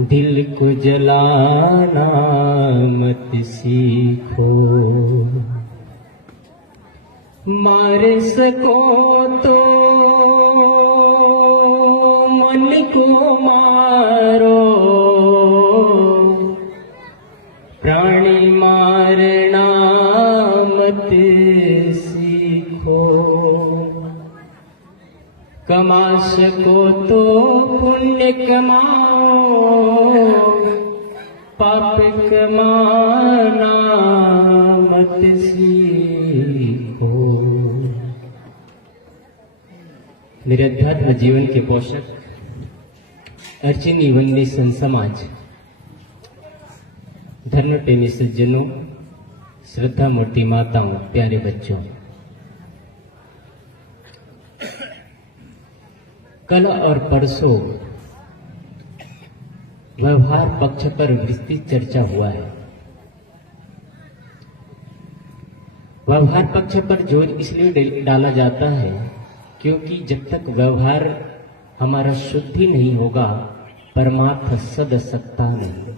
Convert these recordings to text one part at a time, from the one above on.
दिल को जलाना मत सीखो, मार सको तो मन को मारो, प्राणी मारना मत सीखो। कमा सको तो पुण्य कमाओ, पाप कमाना मत सीखो। मेरे अध्यात्म जीवन के पोषक अर्चिनी वन्य संत समाज, धर्म प्रेमी सज्जनों, श्रद्धा मूर्ति माताओं, प्यारे बच्चों, कल और परसों व्यवहार पक्ष पर विस्तृत चर्चा हुआ है। व्यवहार पक्ष पर जोर इसलिए डाला जाता है क्योंकि जब तक व्यवहार हमारा शुद्ध ही नहीं होगा, परमार्थ सद सकता नहीं।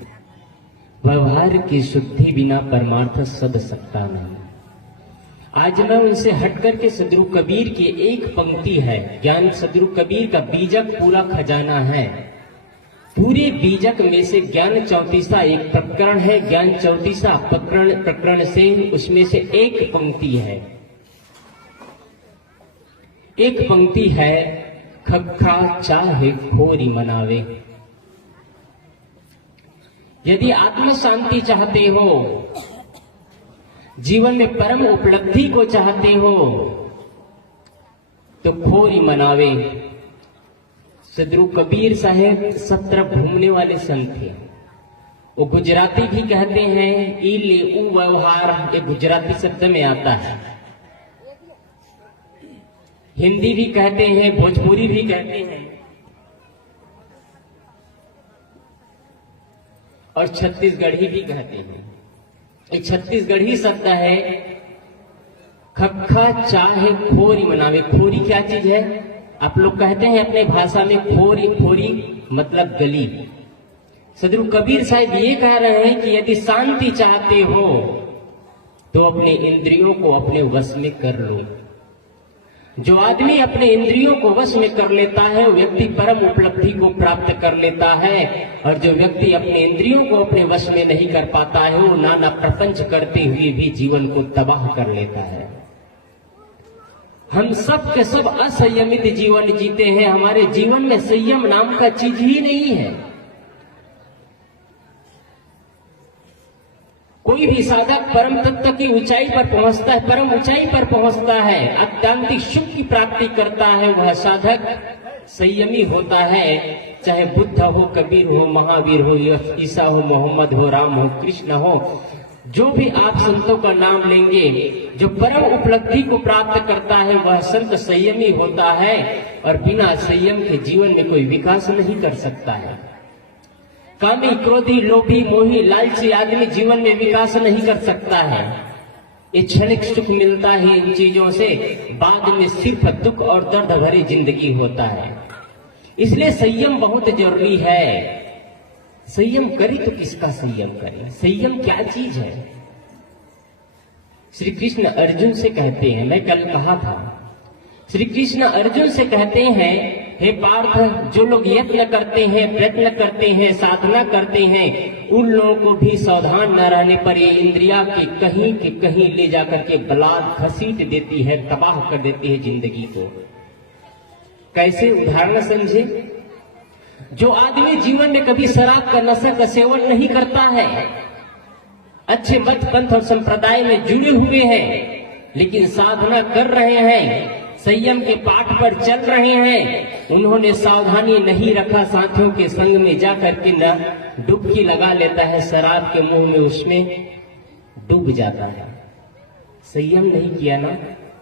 व्यवहार की शुद्धि बिना परमार्थ सद सकता नहीं। आज मैं उनसे हट करके सदगुरु कबीर की एक पंक्ति है, ज्ञान सदगुरु कबीर का बीजक पूरा खजाना है। पूरे बीजक में से ज्ञान चौतीसा एक प्रकरण है, ज्ञान चौतीसा प्रकरण से उसमें से एक पंक्ति है। एक पंक्ति है, खखा चाहे खोरी मनावे। यदि आत्म शांति चाहते हो, जीवन में परम उपलब्धि को चाहते हो, तो खोरी मनावे। सदगुरु कबीर साहेब सब तरफ घूमने वाले संत थे। वो गुजराती भी कहते हैं, इले उ व्यवहार, ये गुजराती शब्द में आता है। हिंदी भी कहते हैं, भोजपुरी भी कहते हैं, और छत्तीसगढ़ी भी कहते हैं। ये छत्तीसगढ़ी शब्द है, खखा चाहे खोरी मनावे। खोरी क्या चीज है? आप लोग कहते हैं अपने भाषा में खोरी, खोरी मतलब गली। सदगुरु कबीर साहब ये कह रहे हैं कि यदि शांति चाहते हो तो अपने इंद्रियों को अपने वश में कर लो। जो आदमी अपने इंद्रियों को वश में कर लेता है, वो व्यक्ति परम उपलब्धि को प्राप्त कर लेता है। और जो व्यक्ति अपने इंद्रियों को अपने वश में नहीं कर पाता है, वो नाना प्रपंच करते हुए भी जीवन को तबाह कर लेता है। हम सब के सब असंयमित जीवन जीते हैं। हमारे जीवन में संयम नाम का चीज ही नहीं है। कोई भी साधक परम तत्व की ऊंचाई पर पहुंचता है, परम ऊंचाई पर पहुंचता है, आध्यात्मिक सुख की प्राप्ति करता है, वह साधक संयमी होता है। चाहे बुद्ध हो, कबीर हो, महावीर हो, ईसा हो, मोहम्मद हो, राम हो, कृष्ण हो, जो भी आप संतों का नाम लेंगे, जो परम उपलब्धि को प्राप्त करता है वह संत संयमी होता है। और बिना संयम के जीवन में कोई विकास नहीं कर सकता है। कामी, क्रोधी, लोभी, मोही, लालची आदमी जीवन में विकास नहीं कर सकता है। ये क्षणिक सुख मिलता है इन चीजों से, बाद में सिर्फ दुख और दर्द भरी जिंदगी होता है। इसलिए संयम बहुत जरूरी है। संयम करे तो किसका संयम करे? संयम क्या चीज है? श्री कृष्ण अर्जुन से कहते हैं, मैं कल कहा था, श्री कृष्ण अर्जुन से कहते हैं, हे पार्थ, जो लोग यत्न करते हैं, प्रयत्न करते हैं, साधना करते हैं, उन लोगों को भी सावधान न रहने पर ये इंद्रिया के कहीं ले जाकर के बलात् घसीट देती है, तबाह कर देती है जिंदगी को। कैसे? उदाहरण समझे। जो आदमी जीवन में कभी शराब का नशा का सेवन नहीं करता है, अच्छे मत पंथ और संप्रदाय में जुड़े हुए हैं, लेकिन साधना कर रहे हैं, संयम के पाठ पर चल रहे हैं, उन्होंने सावधानी नहीं रखा, साथियों के संग में जाकर के न डुबकी लगा लेता है, शराब के मुंह में उसमें डूब जाता है। संयम नहीं किया ना,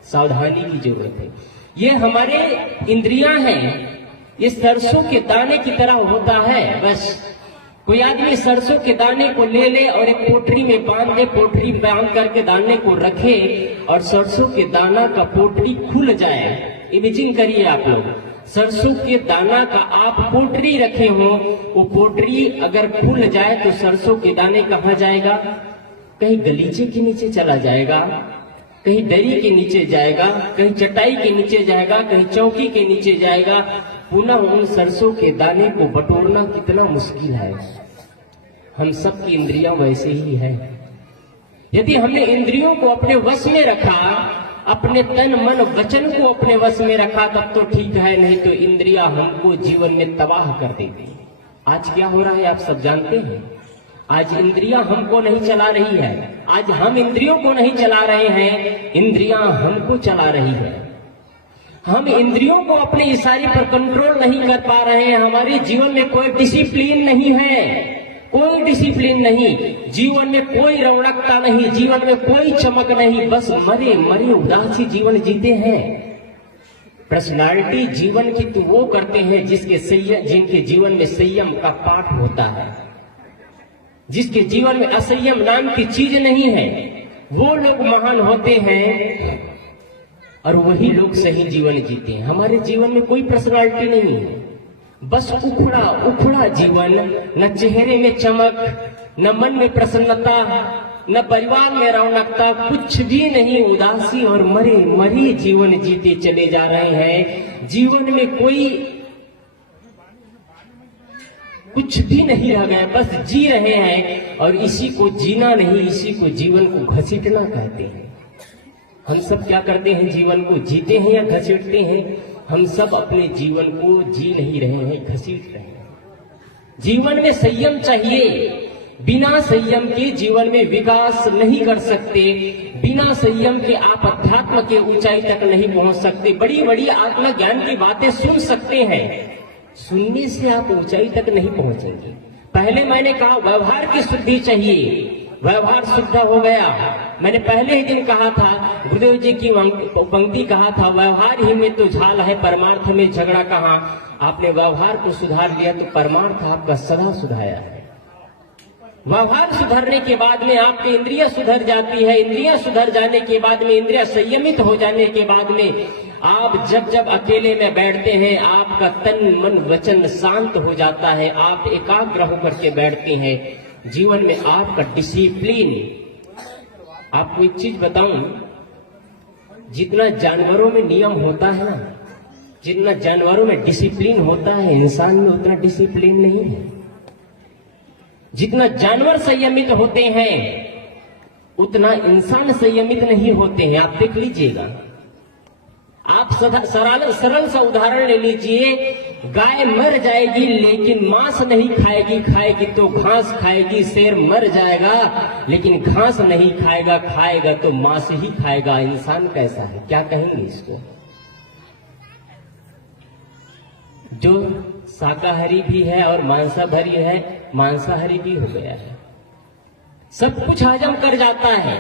सावधानी की जरूरत है। ये हमारे इंद्रियां हैं, ये सरसों के दाने की तरह होता है। बस कोई आदमी सरसों के दाने को ले ले और एक पोटरी में बांध दे, पोटरी बांध करके दाने को रखे और सरसों के दाना का पोटरी खुल जाए। इमेजिन करिए आप लोग, सरसों के दाना का आप पोटरी रखे हो, वो पोटरी अगर खुल जाए तो सरसों के दाने कहाँ जाएगा? कहीं गलीचे के नीचे चला जाएगा, कहीं दरी के नीचे जाएगा, कहीं चटाई के नीचे जाएगा, कहीं चौकी के नीचे जाएगा। पुनः उन सरसों के दाने को बटोरना कितना मुश्किल है। हम सबकी इंद्रियां वैसे ही है। यदि हमने इंद्रियों को अपने वश में रखा, अपने तन मन वचन को अपने वश में रखा, तब तो ठीक है, नहीं तो इंद्रियां हमको जीवन में तबाह कर देगी। आज क्या हो रहा है आप सब जानते हैं। आज इंद्रियां हमको नहीं चला रही है, आज हम इंद्रियों को नहीं चला रहे हैं, इंद्रियां हमको चला रही है। हम इंद्रियों को अपने इशारे पर कंट्रोल नहीं कर पा रहे हैं। हमारे जीवन में कोई डिसिप्लिन नहीं है, कोई डिसिप्लिन नहीं, जीवन में कोई रौनकता नहीं, जीवन में कोई चमक नहीं, बस मरे मरे उदासी जीवन जीते हैं। पर्सनालिटी जीवन की तो वो करते हैं जिनके जीवन में संयम का पाठ होता है, जिसके जीवन में असंयम नाम की चीज नहीं है, वो लोग महान होते हैं और वही लोग सही जीवन जीते हैं। हमारे जीवन में कोई पर्सनालिटी नहीं है, बस उखड़ा उखड़ा जीवन, न चेहरे में चमक, न मन में प्रसन्नता, न परिवार में रौनकता, कुछ भी नहीं, उदासी और मरे मरे जीवन जीते चले जा रहे हैं। जीवन में कोई कुछ भी नहीं रह गया, बस जी रहे हैं और इसी को जीना नहीं, इसी को जीवन को घसीटना कहते हैं। हम सब क्या करते हैं, जीवन को जीते हैं या घसीटते हैं? हम सब अपने जीवन को जी नहीं रहे हैं, घसीट रहे हैं। जीवन में संयम चाहिए, बिना संयम के जीवन में विकास नहीं कर सकते, बिना संयम के आप अध्यात्म के ऊंचाई तक नहीं पहुंच सकते। बड़ी बड़ी आत्मा ज्ञान की बातें सुन सकते हैं, सुनने से आप ऊंचाई तक नहीं पहुंचेंगे। पहले मैंने कहा व्यवहार की शुद्धि चाहिए, व्यवहार शुद्ध हो गया। मैंने पहले ही दिन कहा था, गुरुदेव जी की पंक्ति कहा था, व्यवहार ही में तो झाल है, परमार्थ में झगड़ा कहाँ। आपने व्यवहार को सुधार लिया तो परमार्थ आपका सदा सुधाया है। व्यवहार सुधरने के बाद में आपकी इंद्रियां सुधर जाती है, इंद्रियां सुधर जाने के बाद में, इंद्रियां संयमित हो जाने के बाद में, आप जब जब अकेले में बैठते हैं, आपका तन मन वचन शांत हो जाता है, आप एकाग्र होकर के बैठते हैं। जीवन में आपका डिसिप्लिन, आपको एक चीज बताऊं, जितना जानवरों में नियम होता है ना, जितना जानवरों में डिसिप्लिन होता है, इंसान में उतना डिसिप्लिन नहीं है। जितना जानवर संयमित होते हैं उतना इंसान संयमित नहीं होते हैं। आप देख लीजिएगा, आप सरल सा उदाहरण ले लीजिए, गाय मर जाएगी लेकिन मांस नहीं खाएगी, खाएगी तो घास खाएगी। शेर मर जाएगा लेकिन घास नहीं खाएगा, खाएगा तो मांस ही खाएगा। इंसान कैसा है, क्या कहेंगे इसको? जो शाकाहारी भी है और मांसाहारी है, मांसाहारी भी हो गया है, सब कुछ हजम कर जाता है।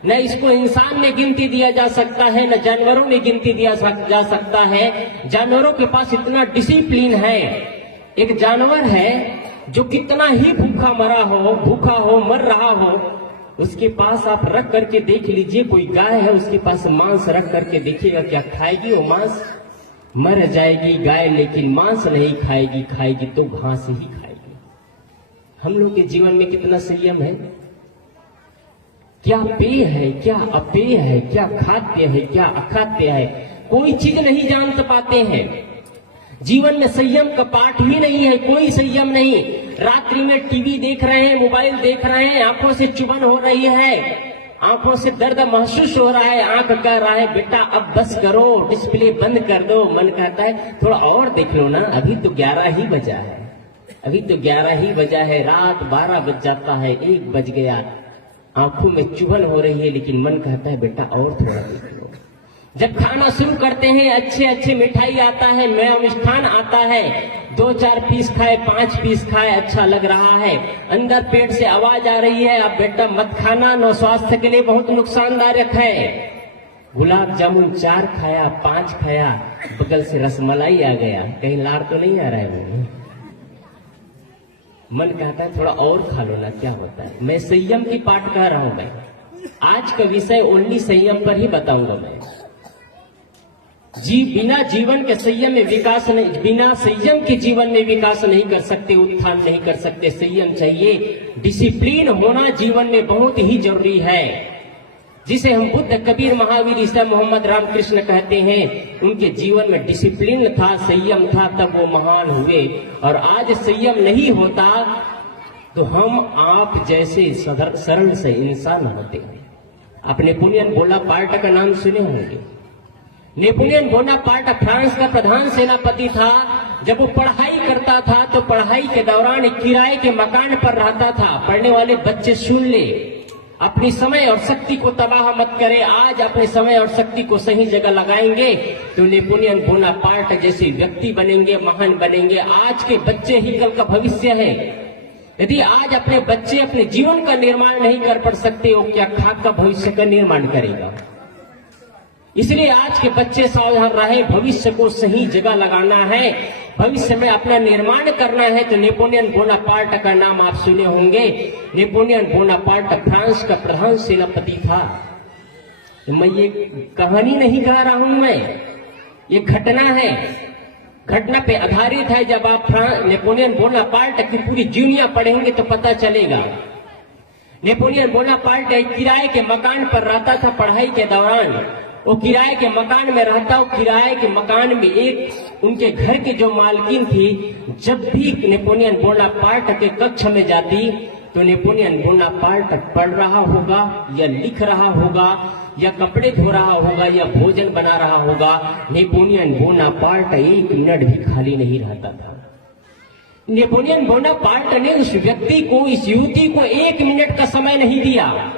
न इसको इंसान में गिनती दिया जा सकता है, न जानवरों में गिनती दिया जा सकता है। जानवरों के पास इतना डिसिप्लिन है। एक जानवर है जो कितना ही भूखा हो, मर रहा हो, उसके पास आप रख करके देख लीजिए। कोई गाय है, उसके पास मांस रख करके देखिएगा, क्या खाएगी वो मांस? मर जाएगी गाय लेकिन मांस नहीं खाएगी, खाएगी तो घास ही खाएगी। हम लोग के जीवन में कितना संयम है, क्या पेय है, क्या अपेय है, क्या खाद्य है, क्या अखाद्य है, कोई चीज नहीं जान पाते हैं। जीवन में संयम का पाठ ही नहीं है, कोई संयम नहीं। रात्रि में टीवी देख रहे हैं, मोबाइल देख रहे हैं, आंखों से चुभन हो रही है, आंखों से दर्द महसूस हो रहा है, आंख कह रहा है बेटा अब बस करो, डिस्प्ले बंद कर दो। मन कहता है थोड़ा और देख लो ना, अभी तो 11 ही बजा है, अभी तो 11 ही बजा है। रात 12 बज जाता है, 1 बज गया, आंखों में चुभन हो रही है, लेकिन मन कहता है बेटा और थोड़ा देख लो। जब खाना शुरू करते हैं, अच्छे अच्छे मिठाई आता है, नया मिष्ठान आता है, 2-4 पीस खाए, 5 पीस खाए, अच्छा लग रहा है, अंदर पेट से आवाज आ रही है अब बेटा मत खाना, न स्वास्थ्य के लिए बहुत नुकसानदायक है। गुलाब जामुन 4 खाया, 5 खाया, बगल से रसमलाई आ गया, कहीं लार तो नहीं आ रहा है वो। मन कहता है थोड़ा और खा लो ना, क्या होता है। मैं संयम की पाठ कह रहा हूं। मैं आज का विषय ओनली संयम पर ही बताऊंगा। मैं बिना जीवन के संयम में विकास नहीं, बिना संयम के जीवन में विकास नहीं कर सकते, उत्थान नहीं कर सकते। संयम चाहिए, डिसिप्लिन होना जीवन में बहुत ही जरूरी है। जिसे हम बुद्ध, कबीर, महावीर, ईसा, मोहम्मद, रामकृष्ण कहते हैं, उनके जीवन में डिसिप्लिन था, संयम था, तब वो महान हुए। और आज संयम नहीं होता तो हम आप जैसे सरल से इंसान होते हैं। आप नेपोलियन बोनापार्ट का नाम सुने होंगे। नेपोलियन बोनापार्ट फ्रांस का प्रधान सेनापति था। जब वो पढ़ाई करता था तो पढ़ाई के दौरान किराए के मकान पर रहता था। पढ़ने वाले बच्चे सुन ले, अपनी समय और शक्ति को तबाह मत करे। आज अपने समय और शक्ति को सही जगह लगाएंगे तो नेपोलियन बोनापार्ट जैसे व्यक्ति बनेंगे, महान बनेंगे। आज के बच्चे ही कल का भविष्य है। यदि आज अपने बच्चे अपने जीवन का निर्माण नहीं कर पा सकते, वो क्या खाक का भविष्य का निर्माण करेगा। इसलिए आज के बच्चे सावधान रहे, भविष्य को सही जगह लगाना है, भविष्य में अपना निर्माण करना है। तो नेपोलियन बोनापार्ट का नाम आप सुने होंगे। नेपोलियन बोनापार्ट फ्रांस का प्रधान सेनापति था। तो मैं ये कहानी नहीं कह रहा हूं, मैं ये घटना है, घटना पे आधारित है। जब आप नेपोलियन बोनापार्ट की पूरी जीवनी पढ़ेंगे तो पता चलेगा। नेपोलियन बोनापार्ट एक किराए के मकान पर रहता था पढ़ाई के दौरान। वो किराए के मकान में रहता, वो किराए के मकान में एक उनके घर की जो मालकिन थी, जब भी नेपोलियन बोनापार्ट के कक्ष में जाती तो नेपोलियन बोनापार्ट पढ़ रहा होगा या लिख रहा होगा या कपड़े धो रहा होगा या भोजन बना रहा होगा। नेपोलियन बोनापार्ट एक मिनट भी खाली नहीं रहता था। नेपोलियन बोनापार्ट ने उस व्यक्ति को, इस युवती को एक मिनट का समय नहीं दिया,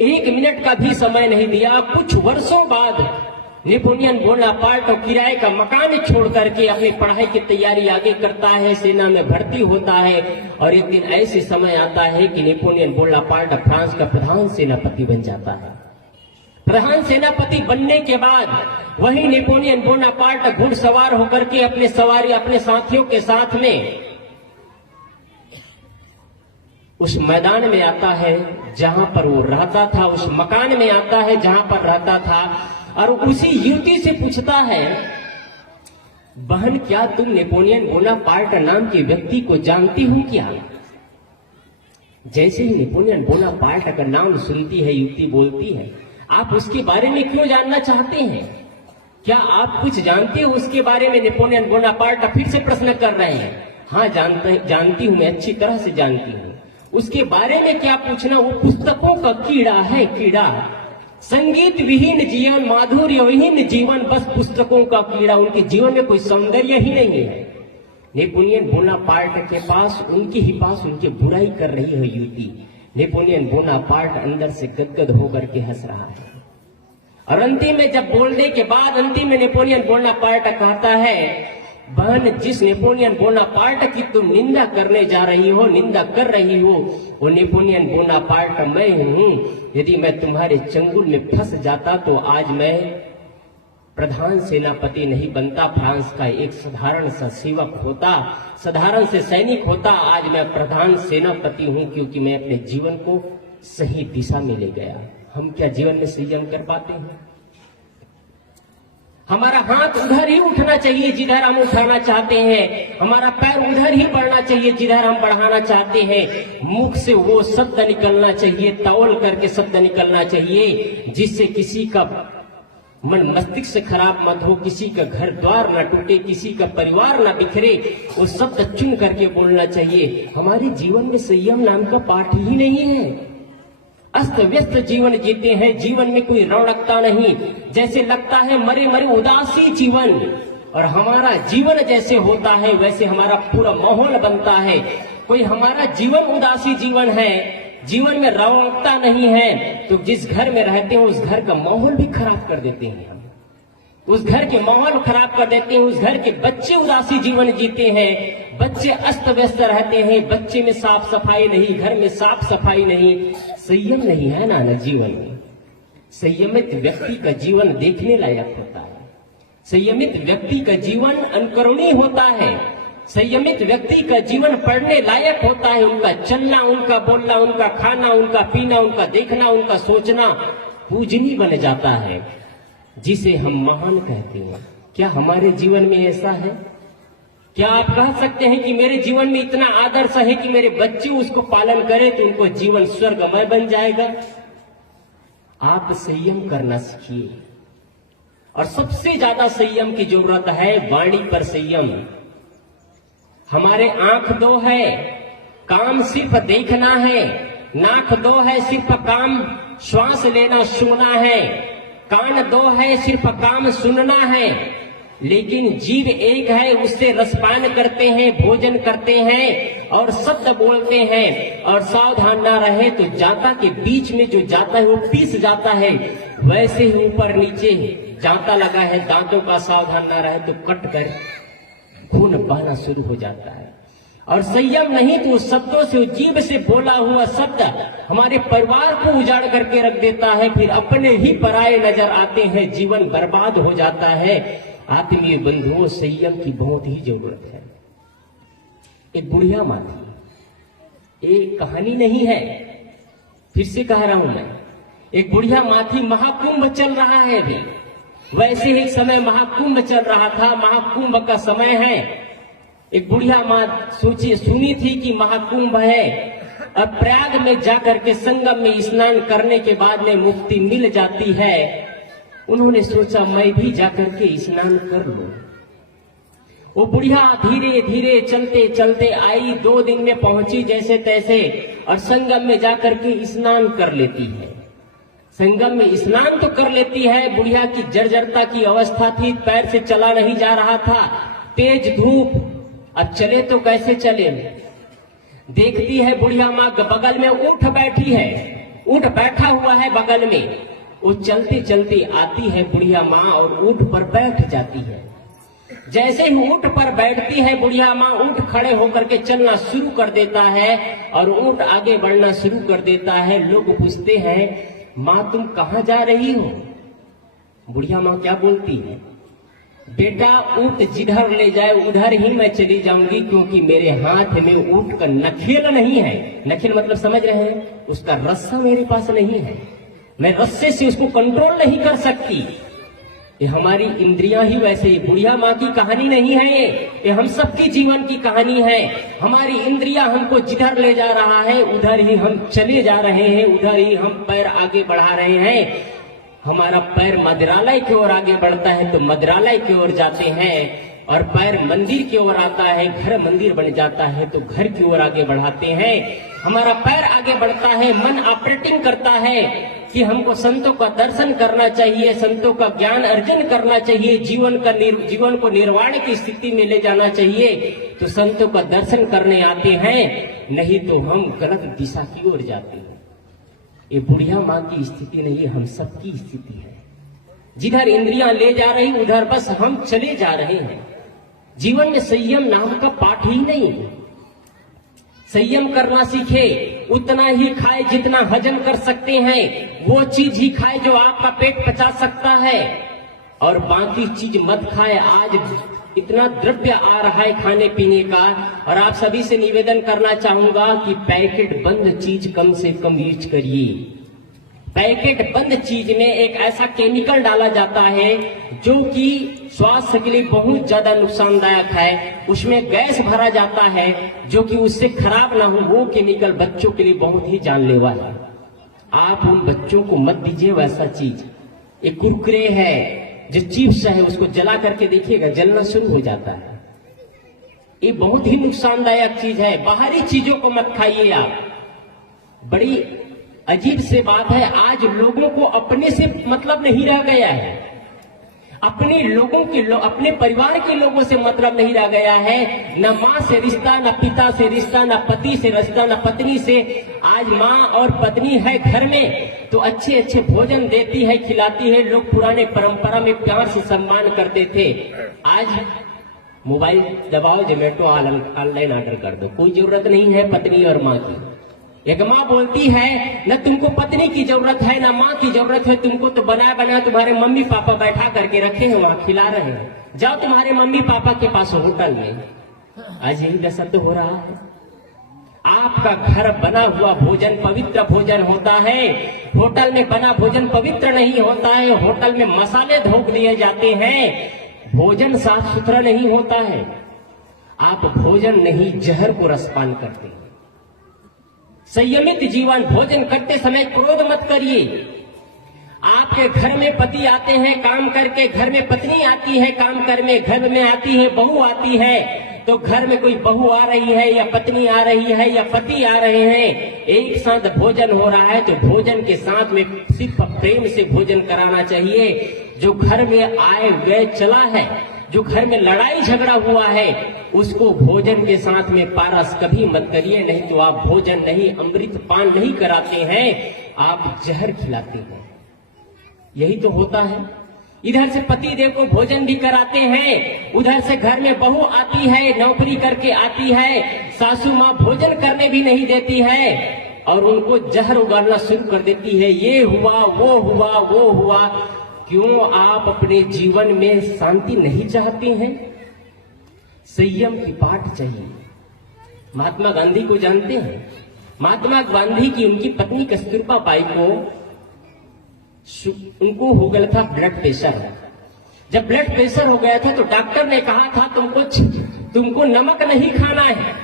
एक मिनट का भी समय नहीं दिया। कुछ वर्षों बाद नेपोलियन बोनापार्ट किराए का मकान छोड़ करके अपनी पढ़ाई की तैयारी आगे करता है, सेना में भर्ती होता है। और एक दिन ऐसे समय आता है कि नेपोलियन बोनापार्ट फ्रांस का प्रधान सेनापति बन जाता है। प्रधान सेनापति बनने के बाद वही नेपोलियन बोनापार्ट घुड़सवार होकर के अपने साथियों के साथ में उस मैदान में आता है जहां पर वो रहता था, उस मकान में आता है जहां पर रहता था। और उसी युवती से पूछता है, बहन क्या तुम नेपोलियन बोनापार्ट नाम के व्यक्ति को जानती हो क्या? जैसे ही नेपोलियन बोनापार्ट का नाम सुनती है, युवती बोलती है, आप उसके बारे में क्यों जानना चाहते हैं? क्या आप कुछ जानते हो उसके बारे में? नेपोलियन बोनापार्ट फिर से प्रश्न कर रहे हैं। हाँ जानती हूं, मैं अच्छी तरह से जानती हूँ। उसके बारे में क्या पूछना, वो पुस्तकों का कीड़ा है, कीड़ा। संगीत विहीन जीवन, माधुर्य विहीन जीवन, बस पुस्तकों का कीड़ा। उनके जीवन में कोई सौंदर्य ही नहीं है। नेपोलियन बोनापार्ट के पास, उनकी बुराई कर रही है युवती। नेपोलियन बोनापार्ट अंदर से गदगद होकर के हंस रहा है। और अंतिम में जब बोलने के बाद अंतिम में नेपोलियन बोनापार्ट कहता है, बहन जिस नेपोलियन बोनापार्ट की तुम निंदा करने जा रही हो, निंदा कर रही हो, वो नेपोलियन बोनापार्ट मैं हूं। यदि मैं तुम्हारे चंगुल में फंस जाता तो आज मैं प्रधान सेनापति नहीं बनता, फ्रांस का एक साधारण सा सेवक होता, साधारण से सैनिक होता। आज मैं प्रधान सेनापति हूं क्योंकि मैं अपने जीवन को सही दिशा में ले गया। हम क्या जीवन में संयम कर पाते हैं? हमारा हाथ उधर ही उठना चाहिए जिधर हम उठाना चाहते हैं, हमारा पैर उधर ही बढ़ना चाहिए जिधर हम बढ़ाना चाहते हैं। मुख से वो शब्द निकलना चाहिए, तौल करके शब्द निकलना चाहिए जिससे किसी का मन मस्तिष्क खराब मत हो, किसी का घर द्वार न टूटे, किसी का परिवार न बिखरे। वो शब्द चुन करके बोलना चाहिए। हमारे जीवन में संयम नाम का पाठ ही नहीं है। अस्त व्यस्त जीवन जीते हैं, जीवन में कोई रौनकता नहीं, जैसे लगता है मरे मरे उदासी जीवन। और हमारा जीवन जैसे होता है वैसे हमारा पूरा माहौल बनता है। कोई हमारा जीवन उदासी जीवन है, जीवन में रौनकता नहीं है, तो जिस घर में रहते हैं उस घर का माहौल भी खराब कर देते हैं हम, उस घर के माहौल खराब कर देते हैं। उस घर के बच्चे उदासी जीवन जीते हैं, बच्चे अस्त व्यस्त रहते हैं, बच्चे में साफ सफाई नहीं, घर में साफ सफाई नहीं, संयम नहीं है ना जीवन में। संयमित व्यक्ति का जीवन देखने लायक होता है, संयमित व्यक्ति का जीवन अनुकरणीय होता है, संयमित व्यक्ति का जीवन पढ़ने लायक होता है। उनका चलना, उनका बोलना, उनका खाना, उनका पीना, उनका देखना, उनका सोचना पूजनीय बन जाता है। जिसे हम महान कहते हैं। क्या हमारे जीवन में ऐसा है? क्या आप कह सकते हैं कि मेरे जीवन में इतना आदर्श है कि मेरे बच्चे उसको पालन करें तो उनको जीवन स्वर्गमय बन जाएगा? आप संयम करना सीखिए, और सबसे ज्यादा संयम की जरूरत है वाणी पर संयम। हमारे आंख दो है, काम सिर्फ देखना है, नाक दो है, सिर्फ काम श्वास लेना सुनना है, कान दो है, सिर्फ काम सुनना है, लेकिन जीव एक है, उससे रसपान करते हैं, भोजन करते हैं और शब्द बोलते हैं, और सावधान ना रहे तो जाता के बीच में जो जाता है वो पीस जाता है, वैसे ही ऊपर नीचे जाता लगा है दांतों का, सावधान ना रहे तो कट कर खून बहना शुरू हो जाता है। और संयम नहीं तो शब्दों से, जीभ से बोला हुआ शब्द हमारे परिवार को उजाड़ करके रख देता है, फिर अपने ही पराये नजर आते हैं, जीवन बर्बाद हो जाता है। आत्मीय बंधुओं, संयम की बहुत ही जरूरत है। एक बुढ़िया माँ थी, एक कहानी नहीं है, फिर से कह रहा हूं मैं, एक बुढ़िया माँ थी। महाकुंभ चल रहा है अभी, वैसे एक समय महाकुंभ चल रहा था, महाकुंभ का समय है। एक बुढ़िया माँ सुनी थी कि महाकुंभ है, अब प्रयाग में जाकर के संगम में स्नान करने के बाद में मुक्ति मिल जाती है। उन्होंने सोचा मैं भी जाकर के स्नान कर लूं। वो बुढ़िया धीरे धीरे चलते चलते आई, 2 दिन में पहुंची जैसे तैसे, और संगम में जाकर के स्नान कर लेती है। संगम में स्नान तो कर लेती है, बुढ़िया की जर्जरता की अवस्था थी, पैर से चला नहीं जा रहा था, तेज धूप, अब चले तो कैसे चले। देखती है बुढ़िया माँ बगल में ऊंट बैठी है, ऊंट बैठा हुआ है बगल में, वो चलते चलते आती है बुढ़िया माँ और ऊंट पर बैठ जाती है। जैसे ही ऊंट पर बैठती है बुढ़िया माँ, ऊंट खड़े होकर के चलना शुरू कर देता है और ऊंट आगे बढ़ना शुरू कर देता है। लोग पूछते हैं माँ तुम कहाँ जा रही हो? बुढ़िया माँ क्या बोलती है, बेटा ऊंट जिधर ले जाए उधर ही मैं चली जाऊंगी, क्योंकि मेरे हाथ में ऊंट का नखेल नहीं है। नखेल मतलब समझ रहे हैं, उसका रस्सा मेरे पास नहीं है, मैं रस्से से उसको कंट्रोल नहीं कर सकती। ये हमारी इंद्रियां ही वैसे ही, बुढ़िया माँ की कहानी नहीं है ये हम सबकी जीवन की कहानी है। हमारी इंद्रियां हमको जिधर ले जा रहा है उधर ही हम चले जा रहे हैं, उधर ही हम पैर आगे बढ़ा रहे हैं। हमारा पैर मदिरालय की ओर आगे बढ़ता है तो मदिरालय की ओर जाते हैं, और पैर मंदिर की ओर आता है, घर मंदिर बन जाता है तो घर की ओर आगे बढ़ाते हैं। हमारा पैर आगे बढ़ता है, मन ऑपरेटिंग करता है कि हमको संतों का दर्शन करना चाहिए, संतों का ज्ञान अर्जन करना चाहिए, जीवन को निर्वाण की स्थिति में ले जाना चाहिए, तो संतों का दर्शन करने आते हैं, नहीं तो हम गलत दिशा की ओर जाते हैं। ये बुढ़िया माँ की स्थिति नहीं, हम सबकी स्थिति है। जिधर इंद्रियां ले जा रही उधर बस हम चले जा रहे हैं। जीवन में संयम नाम का पाठ ही नहीं। संयम करना सीखे, उतना ही खाए जितना हजम कर सकते हैं, वो चीज ही खाए जो आपका पेट पचा सकता है, और बाकी चीज मत खाए। आज इतना द्रव्य आ रहा है खाने पीने का, और आप सभी से निवेदन करना चाहूंगा कि पैकेट बंद चीज कम से कम यूज करिए। पैकेट बंद चीज में एक ऐसा केमिकल डाला जाता है जो कि स्वास्थ्य के लिए बहुत ज्यादा नुकसानदायक है। उसमें गैस भरा जाता है जो कि उससे खराब ना हो, वो केमिकल बच्चों के लिए बहुत ही जानलेवा है। आप उन बच्चों को मत दीजिए वैसा चीज। एक कुरकुरे है, जो चिप्स है, उसको जला करके देखिएगा जलना शुरू हो जाता है। ये बहुत ही नुकसानदायक चीज है। बाहरी चीजों को मत खाइए आप। बड़ी अजीब से बात है, आज लोगों को अपने से मतलब नहीं रह गया है, अपने लोगों के अपने परिवार के लोगों से मतलब नहीं रह गया है। न माँ से रिश्ता, न पिता से रिश्ता, न पति से रिश्ता, न पत्नी से। आज माँ और पत्नी है घर में तो अच्छे अच्छे भोजन देती है, खिलाती है। लोग पुराने परंपरा में प्यार से सम्मान करते थे। आज मोबाइल दबाओ, जोमेटो ऑनलाइन ऑर्डर कर दो, कोई जरूरत नहीं है पत्नी और माँ की। एक माँ बोलती है न तुमको पत्नी की जरूरत है, न माँ की जरूरत है, तुमको तो बनाया बनाया तुम्हारे मम्मी पापा बैठा करके रखे हैं, वहां खिला रहे हैं, जाओ तुम्हारे मम्मी पापा के पास होटल में। आज यही दशा तो हो रहा है। आप आपका घर बना हुआ भोजन पवित्र भोजन होता है। होटल में बना भोजन पवित्र नहीं होता है। होटल में मसाले धोक दिए जाते हैं, भोजन साफ सुथरा नहीं होता है। आप भोजन नहीं जहर को रसपान करते हैं। संयमित जीवन, भोजन करते समय क्रोध मत करिए। आपके घर में पति आते हैं काम करके, घर में पत्नी आती है काम करने, घर में आती है बहू आती है, तो घर में कोई बहू आ रही है या पत्नी आ रही है या पति आ रहे हैं, एक साथ भोजन हो रहा है तो भोजन के साथ में सिर्फ प्रेम से भोजन कराना चाहिए। जो घर में आए गए चला है, जो घर में लड़ाई झगड़ा हुआ है, उसको भोजन के साथ में पारस कभी मत करिए, नहीं तो आप भोजन नहीं, अमृत पान नहीं कराते हैं, आप जहर खिलाते हैं। यही तो होता है। इधर से पति देव को भोजन भी कराते हैं, उधर से घर में बहू आती है, नौकरी करके आती है, सासू माँ भोजन करने भी नहीं देती है और उनको जहर उगालना शुरू कर देती है। ये हुआ, वो हुआ, वो हुआ। क्यों आप अपने जीवन में शांति नहीं चाहते हैं? संयम की पाठ चाहिए। महात्मा गांधी को जानते हैं? महात्मा गांधी की उनकी पत्नी कस्तूरबा बाई को उनको हो गया था ब्लड प्रेशर। जब ब्लड प्रेशर हो गया था तो डॉक्टर ने कहा था तुमको नमक नहीं खाना है।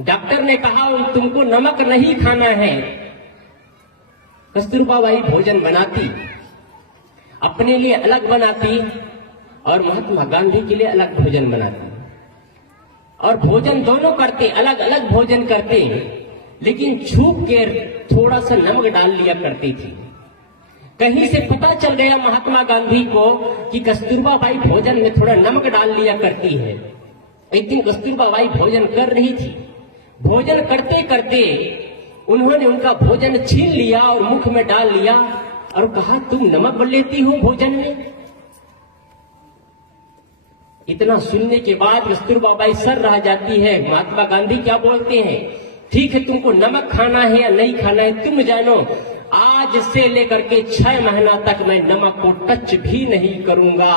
डॉक्टर ने कहा तुमको नमक नहीं खाना है। कस्तूरबा बाई भोजन बनाती, अपने लिए अलग बनाती और महात्मा गांधी के लिए अलग भोजन बनाती, और भोजन दोनों करते, अलग अलग भोजन करते, लेकिन छुप के थोड़ा सा नमक डाल लिया करती थी। कहीं से पता चल गया महात्मा गांधी को कि कस्तूरबा बाई भोजन में थोड़ा नमक डाल लिया करती है। एक दिन कस्तूरबा बाई भोजन कर रही थी, भोजन करते करते उन्होंने उनका भोजन छीन लिया और मुख में डाल लिया और कहा तुम नमक लेती हो भोजन में। इतना सुनने के बाद कस्तूरबा बाई सर रह जाती है। महात्मा गांधी क्या बोलते हैं, ठीक है तुमको नमक खाना है या नहीं खाना है तुम जानो, आज से लेकर के 6 महीना तक मैं नमक को टच भी नहीं करूंगा।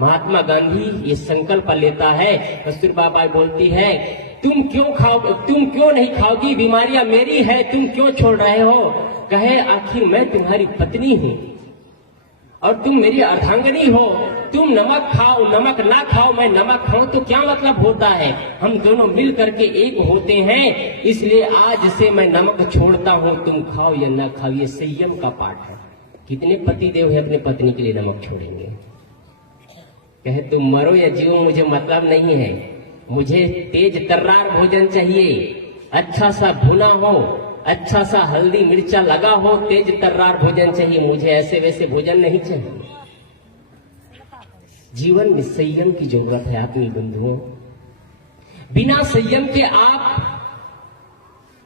महात्मा गांधी ये संकल्प लेता है। कस्तूरबा बाई बोलती है तुम क्यों नहीं खाओगी, बीमारियां मेरी है, तुम क्यों छोड़ रहे हो? कहे आखिर मैं तुम्हारी पत्नी हूं और तुम मेरी अर्धांगिनी हो, तुम नमक खाओ नमक ना खाओ, मैं नमक खाऊं तो क्या मतलब होता है? हम दोनों मिल करके एक होते हैं, इसलिए आज से मैं नमक छोड़ता हूं, तुम खाओ या ना खाओ। ये संयम का पाठ है। कितने पति देव है अपने पत्नी के लिए नमक छोड़ेंगे? कहे तुम मरो या जियो मुझे मतलब नहीं है, मुझे तेज तर्रार भोजन चाहिए, अच्छा सा भुना हो, अच्छा सा हल्दी मिर्चा लगा हो, तेज तर्रार भोजन चाहिए, मुझे ऐसे वैसे भोजन नहीं चाहिए। जीवन में संयम की जरूरत है आत्मीय बंधुओं। बिना संयम के आप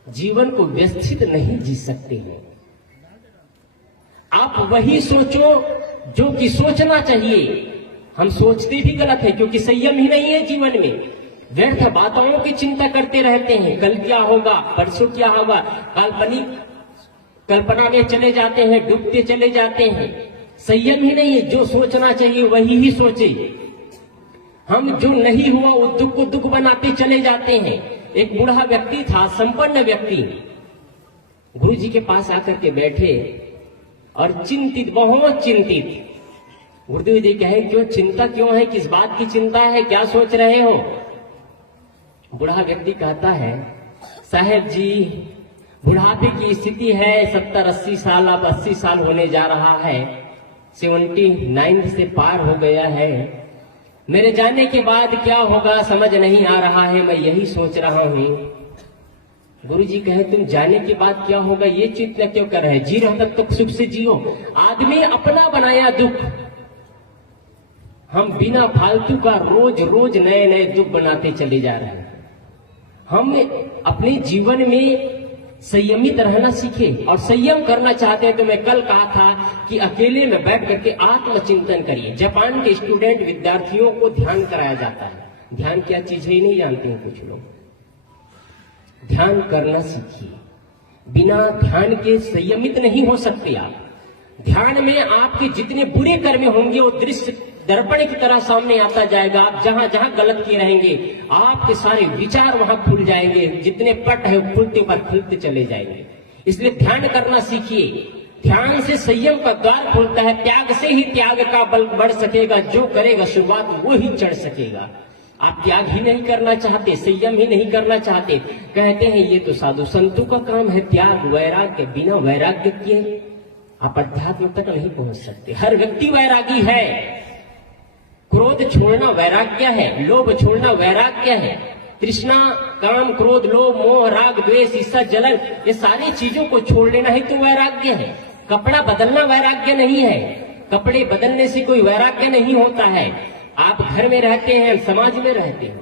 जीवन को व्यवस्थित नहीं जी सकते हैं। आप वही सोचो जो कि सोचना चाहिए। हम सोचते भी गलत है क्योंकि संयम ही नहीं है जीवन में। व्यर्थ बातों की चिंता करते रहते हैं, कल क्या होगा, परसों क्या होगा, काल्पनिक कल्पना में चले जाते हैं, डूबते चले जाते हैं। संयम ही नहीं है, जो सोचना चाहिए वही ही सोचे। हम जो नहीं हुआ वो दुख को दुख बनाते चले जाते हैं। एक बूढ़ा व्यक्ति था, संपन्न व्यक्ति, गुरु जी के पास आकर के बैठे और चिंतित, बहुत चिंतित। गुरुदेव जी कहे क्यों चिंता क्यों है, किस बात की चिंता है, क्या सोच रहे हो? बूढ़ा व्यक्ति कहता है साहब जी बुढ़ापे की स्थिति है, 70-80 साल, अब 80 साल होने जा रहा है, 79 से पार हो गया है, मेरे जाने के बाद क्या होगा समझ नहीं आ रहा है, मैं यही सोच रहा हूं। गुरु जी कहे तुम जाने के बाद क्या होगा ये चिंता क्यों कर रहे, जी रहो तब तक सुख से जियो। आदमी अपना बनाया दुख, हम बिना फालतू का रोज रोज नए नए दुख बनाते चले जा रहे हैं। हम अपने जीवन में संयमित रहना सीखे और संयम करना चाहते हैं तो मैं कल कहा था कि अकेले में बैठ करके आत्मचिंतन करिए। जापान के स्टूडेंट विद्यार्थियों को ध्यान कराया जाता है। ध्यान क्या चीज है नहीं जानते हैं कुछ लोग। ध्यान करना सीखिए। बिना ध्यान के संयमित नहीं हो सकते आप। ध्यान में आपके जितने बुरे कर्म होंगे वो दृश्य दर्पण की तरह सामने आता जाएगा। आप जहां जहां गलत किए रहेंगे आपके सारे विचार वहां खुल जाएंगे, जितने पट है खुलते पर खुलते चले जाएंगे। इसलिए ध्यान करना सीखिए। ध्यान से संयम का द्वार खुलता है। त्याग से ही त्याग का बल बढ़ सकेगा। जो करेगा शुरुआत वो ही चढ़ सकेगा। आप त्याग ही नहीं करना चाहते, संयम ही नहीं करना चाहते, कहते हैं ये तो साधु संतों का काम है त्याग वैराग्य। बिना वैराग्य के आप अध्यात्म तक नहीं पहुंच सकते। हर व्यक्ति वैरागी है। क्रोध छोड़ना वैराग्य है, लोभ छोड़ना वैराग्य है। तृष्णा, काम, क्रोध, लोभ, मोह, राग, द्वेष, ईर्ष्या, जलन, ये सारी चीजों को छोड़ लेना ही तो वैराग्य है। कपड़ा बदलना वैराग्य नहीं है। कपड़े बदलने से कोई वैराग्य नहीं होता है। आप घर में रहते हैं, समाज में रहते हैं,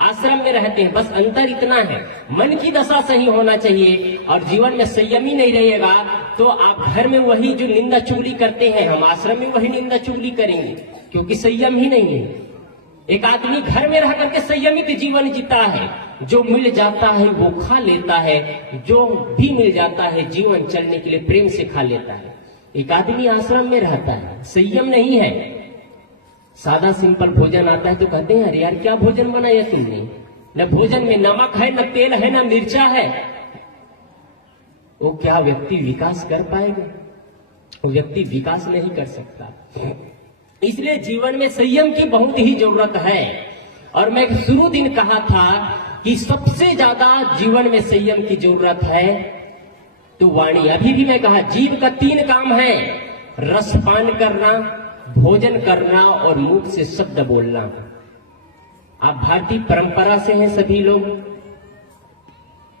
आश्रम में रहते हैं, बस अंतर इतना है मन की दशा सही होना चाहिए। और जीवन में संयमी नहीं रहेगा तो आप घर में वही जो निंदा चुगली करते हैं, हम आश्रम में वही निंदा चुगली करेंगे, क्योंकि संयम ही नहीं है। एक आदमी घर में रह करके संयमित जीवन जीता है। जो मिल जाता है वो खा लेता है, जो भी मिल जाता है जीवन चलने के लिए प्रेम से खा लेता है। एक आदमी आश्रम में रहता है, संयम नहीं है। सादा सिंपल भोजन आता है तो कहते हैं अरे यार क्या भोजन बनाया तुमने, न भोजन में नमक है, न तेल है, न मिर्चा है। वो क्या व्यक्ति विकास कर पाएगा? वो व्यक्ति विकास नहीं कर सकता। इसलिए जीवन में संयम की बहुत ही जरूरत है। और मैं शुरू दिन कहा था कि सबसे ज्यादा जीवन में संयम की जरूरत है तो वाणी। अभी भी मैं कहा जीव का 3 काम है, रसपान करना, भोजन करना और मुख से शब्द बोलना। आप भारतीय परंपरा से हैं, सभी लोग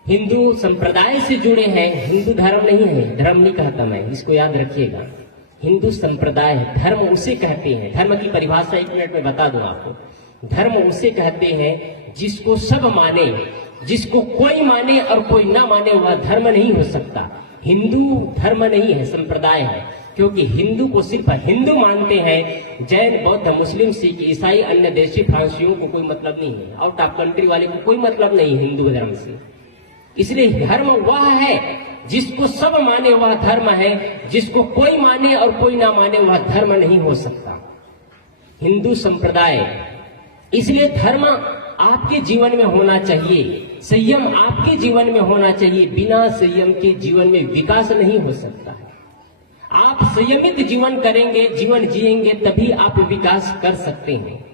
हिंदू संप्रदाय से जुड़े हैं। हिंदू धर्म नहीं है, धर्म नहीं कहता मैं, इसको याद रखिएगा। हिंदू संप्रदाय है, धर्म उसे कहते हैं। धर्म की परिभाषा 1 मिनट में बता दूं आपको। धर्म उसे कहते हैं जिसको सब माने, जिसको कोई माने और कोई ना माने वह धर्म नहीं हो सकता। हिंदू धर्म नहीं है, संप्रदाय है। क्योंकि हिंदू को सिर्फ हिंदू मानते हैं, जैन, बौद्ध, मुस्लिम, सिख, ईसाई, अन्य देशी फ्रांसियों को कोई मतलब नहीं है, आउट ऑफ कंट्री वाले को कोई मतलब नहीं है हिंदू धर्म से। इसलिए धर्म वह है जिसको सब माने वह धर्म है, जिसको कोई माने और कोई ना माने वह धर्म नहीं हो सकता, हिंदू संप्रदाय। इसलिए धर्म आपके जीवन में होना चाहिए, संयम आपके जीवन में होना चाहिए। बिना संयम के जीवन में विकास नहीं हो सकता है। आप संयमित जीवन करेंगे, जीवन जिएंगे, तभी आप विकास कर सकते हैं।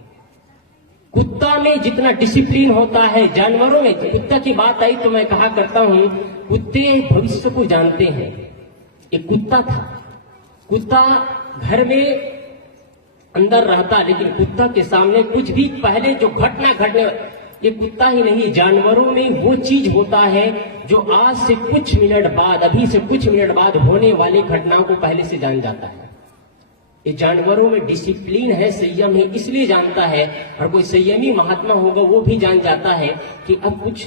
कुत्ता में जितना डिसिप्लिन होता है, जानवरों में, कुत्ता की बात आई तो मैं कहा करता हूं कुत्ते भविष्य को जानते हैं। एक कुत्ता था, कुत्ता घर में अंदर रहता, लेकिन कुत्ता के सामने कुछ भी पहले जो घटना घटने, ये कुत्ता ही नहीं, जानवरों में वो चीज होता है जो आज से कुछ मिनट बाद, अभी से कुछ मिनट बाद होने वाली घटनाओं को पहले से जान जाता है। ये जानवरों में डिसिप्लिन है, संयम है, इसलिए जानता है। और कोई संयमी महात्मा होगा वो भी जान जाता है कि अब कुछ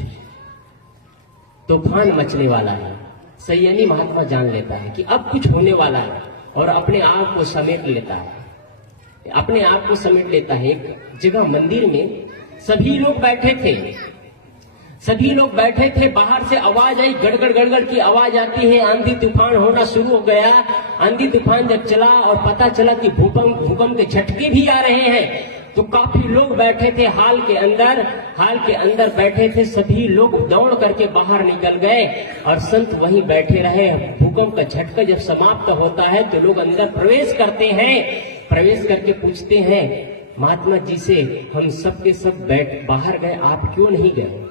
तूफान मचने वाला है। संयमी महात्मा जान लेता है कि अब कुछ होने वाला है और अपने आप को समेट लेता है, अपने आप को समेट लेता है। एक जगह मंदिर में सभी लोग बैठे थे, सभी लोग बैठे थे, बाहर से आवाज आई, गड़गड़ गड़गड़ की आवाज आती है, आंधी तूफान होना शुरू हो गया। आंधी तूफान जब चला और पता चला कि भूकंप के झटके भी आ रहे हैं, तो काफी लोग बैठे थे हाल के अंदर बैठे थे। सभी लोग दौड़ करके बाहर निकल गए और संत वहीं बैठे रहे। भूकंप का झटका जब समाप्त होता है तो लोग अंदर प्रवेश करते हैं, प्रवेश करके पूछते हैं महात्मा जी से, हम सब के सब बाहर गए, आप क्यों नहीं गए?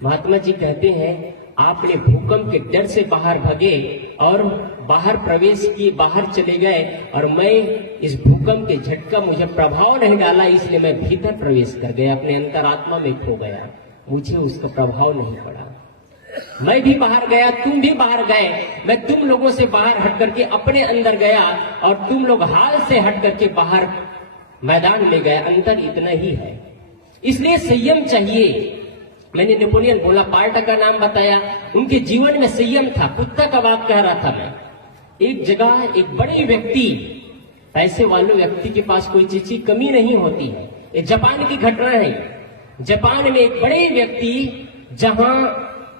महात्मा जी कहते हैं आपने भूकंप के डर से बाहर भागे और बाहर प्रवेश किए, बाहर चले गए, और मैं इस भूकंप के झटका मुझे प्रभाव नहीं डाला, इसलिए मैं भीतर प्रवेश कर गया, अपने अंतरात्मा में खो गया, मुझे उसका प्रभाव नहीं पड़ा। मैं भी बाहर गया, तुम भी बाहर गए, मैं तुम लोगों से बाहर हट करके अपने अंदर गया और तुम लोग हाल से हट करके बाहर मैदान में गए, अंतर इतना ही है। इसलिए संयम चाहिए। मैंने नेपोलियन बोनापार्ट का नाम बताया, उनके जीवन में संयम था। कुत्ता का बात कह रहा था मैं। एक जगह एक बड़े व्यक्ति, पैसे वाले व्यक्ति के पास कोई चीज की कमी नहीं होती है। ये जापान की घटना है। जापान में एक बड़े व्यक्ति, जहां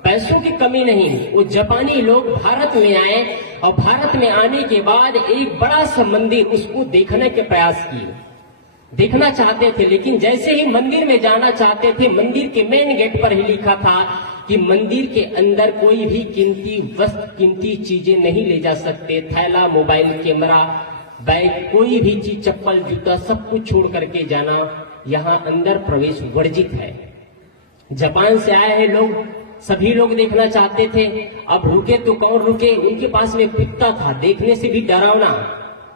पैसों की कमी नहीं, वो जापानी लोग भारत में आए और भारत में आने के बाद एक बड़ा सा मंदिर उसको देखने के प्रयास किए, देखना चाहते थे। लेकिन जैसे ही मंदिर में जाना चाहते थे, मंदिर के मेन गेट पर ही लिखा था कि मंदिर के अंदर कोई भी कीमती वस्तु, कीमती चीजें नहीं ले जा सकते। थैला, मोबाइल, कैमरा, बैग, कोई भी चीज, चप्पल, जूता, सब कुछ छोड़ करके जाना, यहाँ अंदर प्रवेश वर्जित है। जापान से आए हैं लोग, सभी लोग देखना चाहते थे। अब रुके तो कौन रुके, उनके पास में कुत्ता था, देखने से भी डरावना,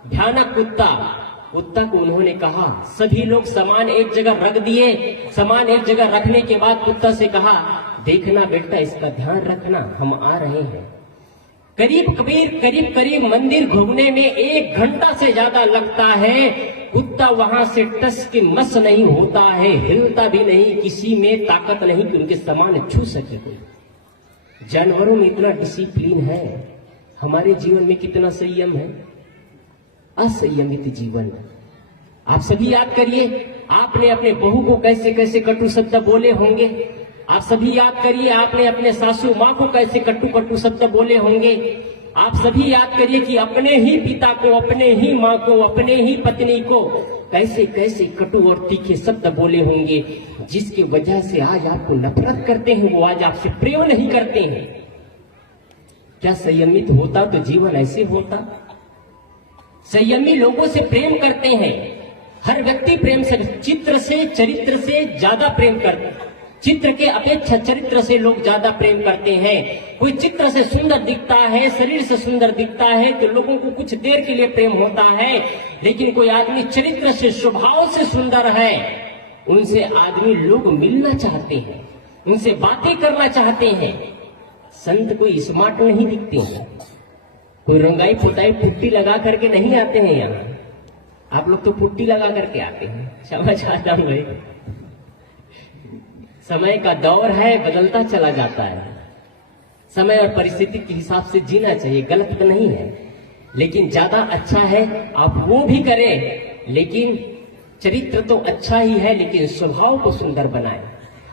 भयानक कुत्ता को उन्होंने कहा, सभी लोग सामान एक जगह रख दिए। सामान एक जगह रखने के बाद कुत्ता से कहा, देखना बेटा, इसका ध्यान रखना, हम आ रहे हैं। करीब मंदिर घूमने में 1 घंटा से ज्यादा लगता है। कुत्ता वहां से टस के मस नहीं होता है, हिलता भी नहीं, किसी में ताकत नहीं कि उनके सामान छू सके कोई। जानवरों में इतना डिसिप्लिन है, हमारे जीवन में कितना संयम है, असंयमित जीवन। आप सभी याद करिए, आपने अपने बहू को कैसे कैसे कटु शब्द बोले होंगे। आप सभी याद करिए, आपने अपने सासू माँ को कैसे कटु शब्द बोले होंगे। आप सभी याद करिए कि अपने ही पिता को, अपने ही माँ को, अपने ही पत्नी को कैसे कैसे कटु और तीखे शब्द बोले होंगे, जिसकी वजह से आज आपको नफरत करते हैं, वो आज आपसे प्रेम नहीं करते हैं। क्या संयमित होता तो जीवन ऐसे होता? संयमी लोगों से प्रेम करते हैं, हर व्यक्ति प्रेम से, चित्र से, चरित्र से ज्यादा प्रेम करते, चित्र के अपेक्षा चरित्र से लोग ज्यादा प्रेम करते हैं। कोई चित्र से सुंदर दिखता है, शरीर से सुंदर दिखता है तो लोगों को कुछ देर के लिए प्रेम होता है, लेकिन कोई आदमी चरित्र से, स्वभाव से सुंदर है, उनसे आदमी लोग मिलना चाहते हैं, उनसे बातें करना चाहते हैं। संत कोई स्मार्ट नहीं दिखते हैं, कोई रंगाई पुताई पुट्टी लगा करके नहीं आते हैं यहाँ। आप लोग तो पुट्टी लगा करके आते हैं, समझ आता हूँ भाई। समय का दौर है, बदलता चला जाता है। समय और परिस्थिति के हिसाब से जीना चाहिए, गलत तो नहीं है, लेकिन ज्यादा अच्छा है आप वो भी करें, लेकिन चरित्र तो अच्छा ही है, लेकिन स्वभाव को सुंदर बनाएं।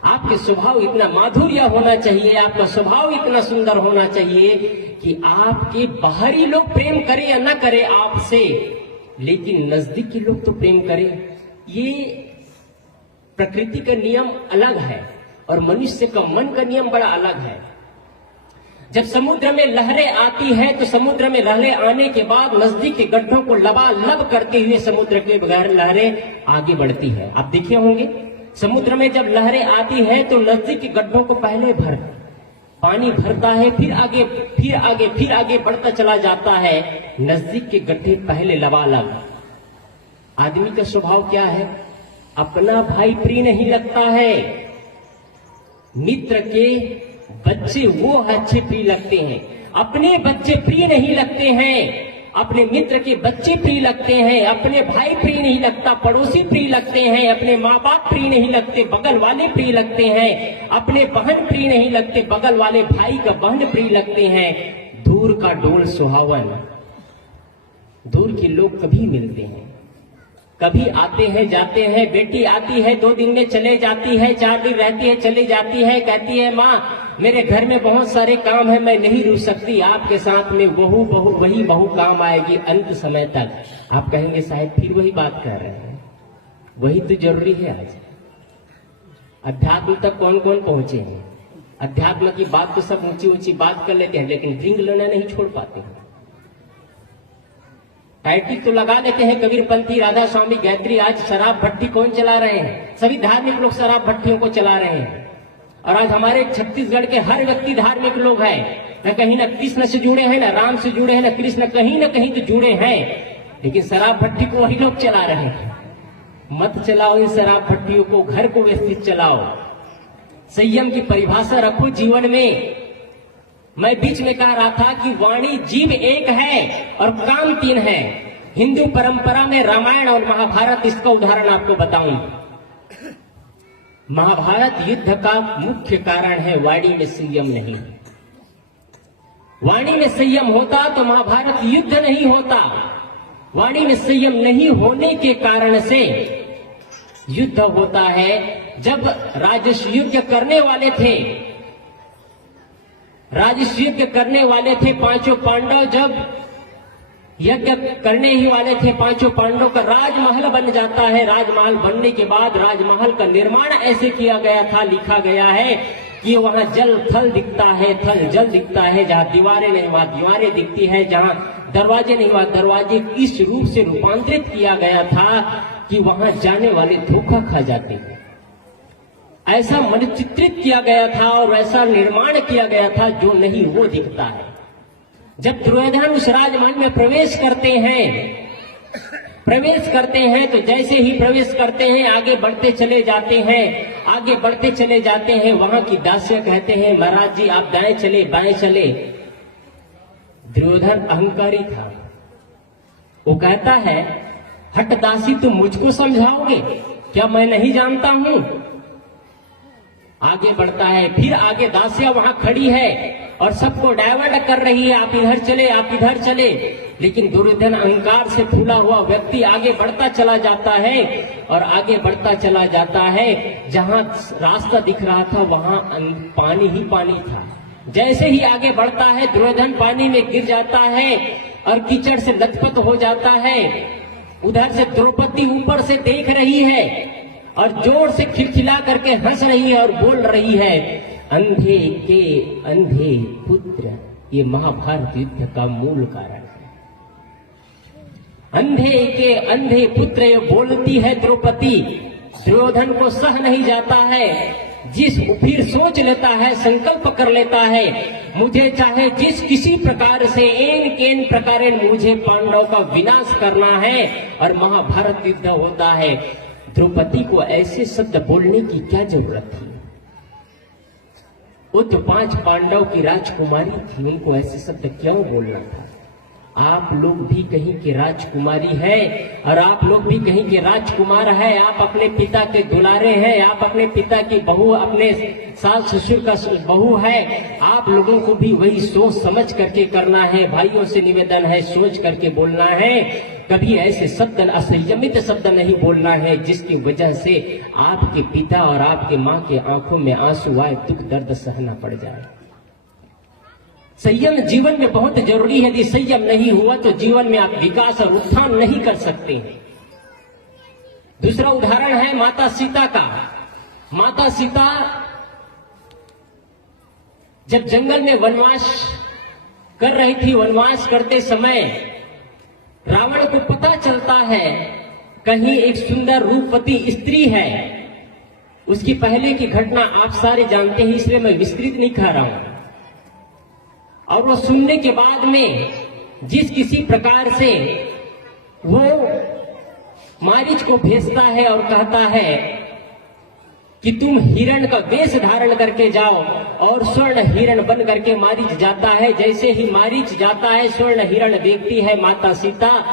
आपके स्वभाव इतना माधुर्य होना चाहिए, आपका स्वभाव इतना सुंदर होना चाहिए कि आपके बाहरी लोग प्रेम करें या ना करें आपसे, लेकिन नजदीक के लोग तो प्रेम करें। ये प्रकृति का नियम अलग है और मनुष्य का मन का नियम बड़ा अलग है। जब समुद्र में लहरें आती है तो समुद्र में लहरें आने के बाद नजदीक के गड्ढों को लबालब करते हुए समुद्र के बगैर लहरें आगे बढ़ती है। आप देखे होंगे, समुद्र में जब लहरें आती है तो नजदीक के गड्ढों को पहले पानी भरता है, फिर आगे बढ़ता चला जाता है, नजदीक के गड्ढे पहले लबालब। आदमी का स्वभाव क्या है? अपना भाई प्रिय नहीं लगता है, मित्र के बच्चे वो अच्छे प्रिय लगते हैं। अपने बच्चे प्रिय नहीं लगते हैं, अपने मित्र के बच्चे प्रिय लगते हैं। अपने भाई प्रिय नहीं लगता, पड़ोसी प्रिय लगते हैं। अपने माँ बाप प्रिय नहीं लगते, बगल वाले प्रिय लगते हैं। अपने बहन प्रिय नहीं लगते, बगल वाले भाई का बहन प्रिय लगते हैं। दूर का डोल सुहावन, दूर के लोग कभी मिलते हैं, कभी आते हैं जाते हैं। बेटी आती है 2 दिन में चले जाती है, 4 दिन रहती है चली जाती है, कहती है माँ मेरे घर में बहुत सारे काम है, मैं नहीं रुक सकती, आपके साथ में वही बहू काम आएगी अंत समय तक। आप कहेंगे साहब फिर वही बात कर रहे हैं, वही तो जरूरी है। आज अध्यात्म तक कौन कौन पहुंचे हैं? अध्यात्म की बात तो सब ऊंची ऊंची बात कर लेते हैं, लेकिन ड्रिंक लेना नहीं छोड़ पाते हैं। टाइटल तो लगा लेते हैं कबीरपंथी, राधा स्वामी, गायत्री। आज शराब भट्टी कौन चला रहे हैं? सभी धार्मिक लोग शराब भट्टियों को चला रहे हैं। और आज हमारे छत्तीसगढ़ के हर व्यक्ति धार्मिक लोग हैं, न कहीं न कृष्ण से जुड़े हैं, न राम से जुड़े हैं, न कृष्ण कहीं न कहीं तो जुड़े हैं, लेकिन शराब भट्टी को वही लोग चला रहे हैं। मत चलाओ इन शराब भट्टियों को, घर को व्यवस्थित चलाओ। संयम की परिभाषा रखो जीवन में। मैं बीच में कह रहा था कि वाणी जीव एक है और काम 3 है। हिंदू परंपरा में रामायण और महाभारत, इसका उदाहरण आपको बताऊं। महाभारत युद्ध का मुख्य कारण है वाणी में संयम नहीं। वाणी में संयम होता तो महाभारत युद्ध नहीं होता। वाणी में संयम नहीं होने के कारण से युद्ध होता है। जब राजस्व युद्ध करने वाले थे, राजयज्ञ करने वाले थे पांचों पांडव। जब यज्ञ करने ही वाले थे पांचों पांडव का राजमहल बन जाता है। राजमहल बनने के बाद राजमहल का निर्माण ऐसे किया गया था, लिखा गया है कि वहां जल थल दिखता है, थल जल दिखता है। जहां दीवारें नहीं वहां दीवारें दिखती है, जहां दरवाजे नहीं वहां दरवाजे। इस रूप से रूपांतरित किया गया था कि वहां जाने वाले धोखा खा जाते हैं। ऐसा मनचित्रित किया गया था और ऐसा निर्माण किया गया था जो नहीं वो दिखता है। जब दुर्योधन उस राजमहल में प्रवेश करते हैं तो जैसे ही प्रवेश करते हैं आगे बढ़ते चले जाते हैं, आगे बढ़ते चले जाते हैं। वहां की दासियां कहते हैं महाराज जी आप दाएं चले बाएं चले। दुर्योधन अहंकारी था, वो कहता है हट दासी तुम मुझको समझाओगे क्या, मैं नहीं जानता हूं। आगे बढ़ता है, फिर आगे दासियां वहां खड़ी है और सबको डायवर्ट कर रही है, आप इधर चले आप इधर चले। लेकिन दुर्योधन अहंकार से फूला हुआ व्यक्ति आगे बढ़ता चला जाता है और आगे बढ़ता चला जाता है। जहां रास्ता दिख रहा था वहां पानी ही पानी था। जैसे ही आगे बढ़ता है दुर्योधन पानी में गिर जाता है और कीचड़ से लथपथ हो जाता है। उधर से द्रौपदी ऊपर से देख रही है और जोर से खिलखिला करके हंस रही है और बोल रही है अंधे के अंधे पुत्र। ये महाभारत युद्ध का मूल कारण है। अंधे के अंधे पुत्र ये बोलती है द्रौपदी। दुर्योधन को सह नहीं जाता है, फिर सोच लेता है, संकल्प कर लेता है मुझे चाहे जिस किसी प्रकार से एन केन प्रकार मुझे पांडव का विनाश करना है। और महाभारत युद्ध होता है। द्रौपदी को ऐसे शब्द बोलने की क्या जरूरत थी? वो तो 5 पांडव की राजकुमारी थी, उनको ऐसे शब्द क्यों बोलना था? आप लोग भी कहीं के राजकुमारी है और आप लोग भी कहीं के राजकुमार है। आप अपने पिता के दुलारे हैं, आप अपने पिता की बहू, अपने सास ससुर का बहू है। आप लोगों को भी वही सोच समझ करके करना है। भाइयों से निवेदन है, सोच करके बोलना है। कभी ऐसे शब्द असंयमित शब्द नहीं बोलना है जिसकी वजह से आपके पिता और आपके माँ के आंखों में आंसू आए, दुख दर्द सहना पड़ जाए। संयम जीवन में बहुत जरूरी है। यदि संयम नहीं हुआ तो जीवन में आप विकास और उत्थान नहीं कर सकते हैं। दूसरा उदाहरण है माता सीता का। माता सीता जब जंगल में वनवास कर रही थी, वनवास करते समय रावण को पता चलता है कहीं एक सुंदर रूपवती स्त्री है। उसकी पहले की घटना आप सारे जानते हैं, इसलिए मैं विस्तृत नहीं कर रहा हूं। और वो सुनने के बाद में जिस किसी प्रकार से वो मारीच को भेजता है और कहता है कि तुम हिरण का वेश धारण करके जाओ, और स्वर्ण हिरण बन करके मारीच जाता है। जैसे ही मारीच जाता है स्वर्ण हिरण देखती है माता सीता,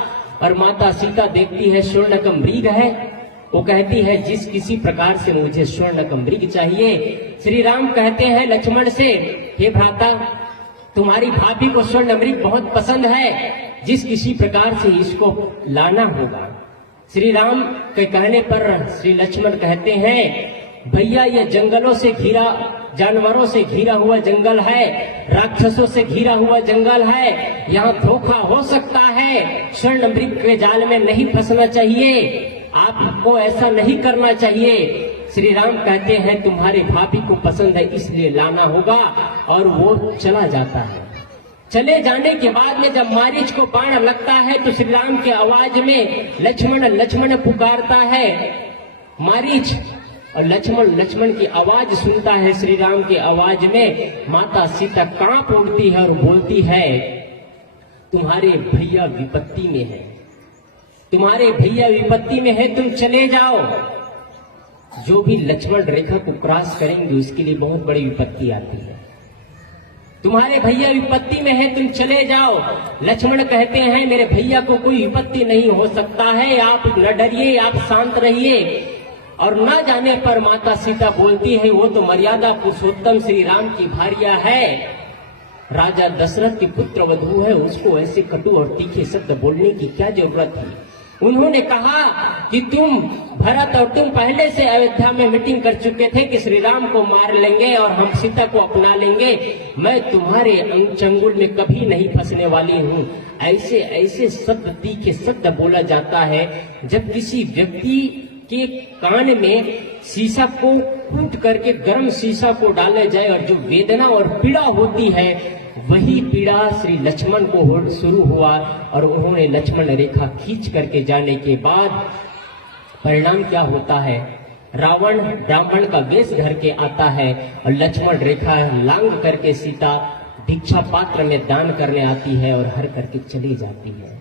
और माता सीता देखती है स्वर्ण का मृग है। वो कहती है जिस किसी प्रकार से मुझे स्वर्ण का मृग चाहिए। श्री राम कहते हैं लक्ष्मण से, हे भ्राता तुम्हारी भाभी को स्वर्ण मृग बहुत पसंद है, जिस किसी प्रकार से इसको लाना होगा। श्री राम के कहने पर श्री लक्ष्मण कहते हैं भैया ये जंगलों से घिरा, जानवरों से घिरा हुआ जंगल है, राक्षसों से घिरा हुआ जंगल है, यहाँ धोखा हो सकता है। स्वर्ण मृग के जाल में नहीं फंसना चाहिए, आपको ऐसा नहीं करना चाहिए। श्री राम कहते हैं तुम्हारे भाभी को पसंद है इसलिए लाना होगा, और वो चला जाता है। चले जाने के बाद में जब मारीच को बाण लगता है तो श्री राम के आवाज में लक्ष्मण लक्ष्मण पुकारता है मारीच, और लक्ष्मण की आवाज सुनता है श्री राम की आवाज में। माता सीता कांप उठती है और बोलती है तुम्हारे भैया विपत्ति में है, तुम्हारे भैया विपत्ति में है, तुम चले जाओ। जो भी लक्ष्मण रेखा को क्रॉस करेंगे उसके लिए बहुत बड़ी विपत्ति आती है। तुम्हारे भैया विपत्ति में है, तुम चले जाओ। लक्ष्मण कहते हैं मेरे भैया को कोई विपत्ति नहीं हो सकता है, आप न डरिए, आप शांत रहिए। और न जाने पर माता सीता बोलती है वो तो मर्यादा पुरुषोत्तम श्री राम की भार्या है, राजा दशरथ की पुत्र वधू है, उसको ऐसे कटु और तीखे शब्द बोलने की क्या जरूरत है। उन्होंने कहा कि तुम भरत और तुम पहले से अयोध्या में मीटिंग कर चुके थे कि श्री राम को मार लेंगे और हम सीता को अपना लेंगे, मैं तुम्हारे चंगुल में कभी नहीं फंसने वाली हूँ। ऐसे ऐसे शब्द तीखे शब्द बोला जाता है। जब किसी व्यक्ति के कान में शीशा को कूट करके गर्म शीशा को डाला जाए और जो वेदना और पीड़ा होती है, वही पीड़ा श्री लक्ष्मण को शुरू हुआ और उन्होंने लक्ष्मण रेखा खींच करके जाने के बाद परिणाम क्या होता है, रावण ब्राह्मण का वेश धर के आता है और लक्ष्मण रेखा लांग करके सीता भिक्षा पात्र में दान करने आती है और हर करके चली जाती है।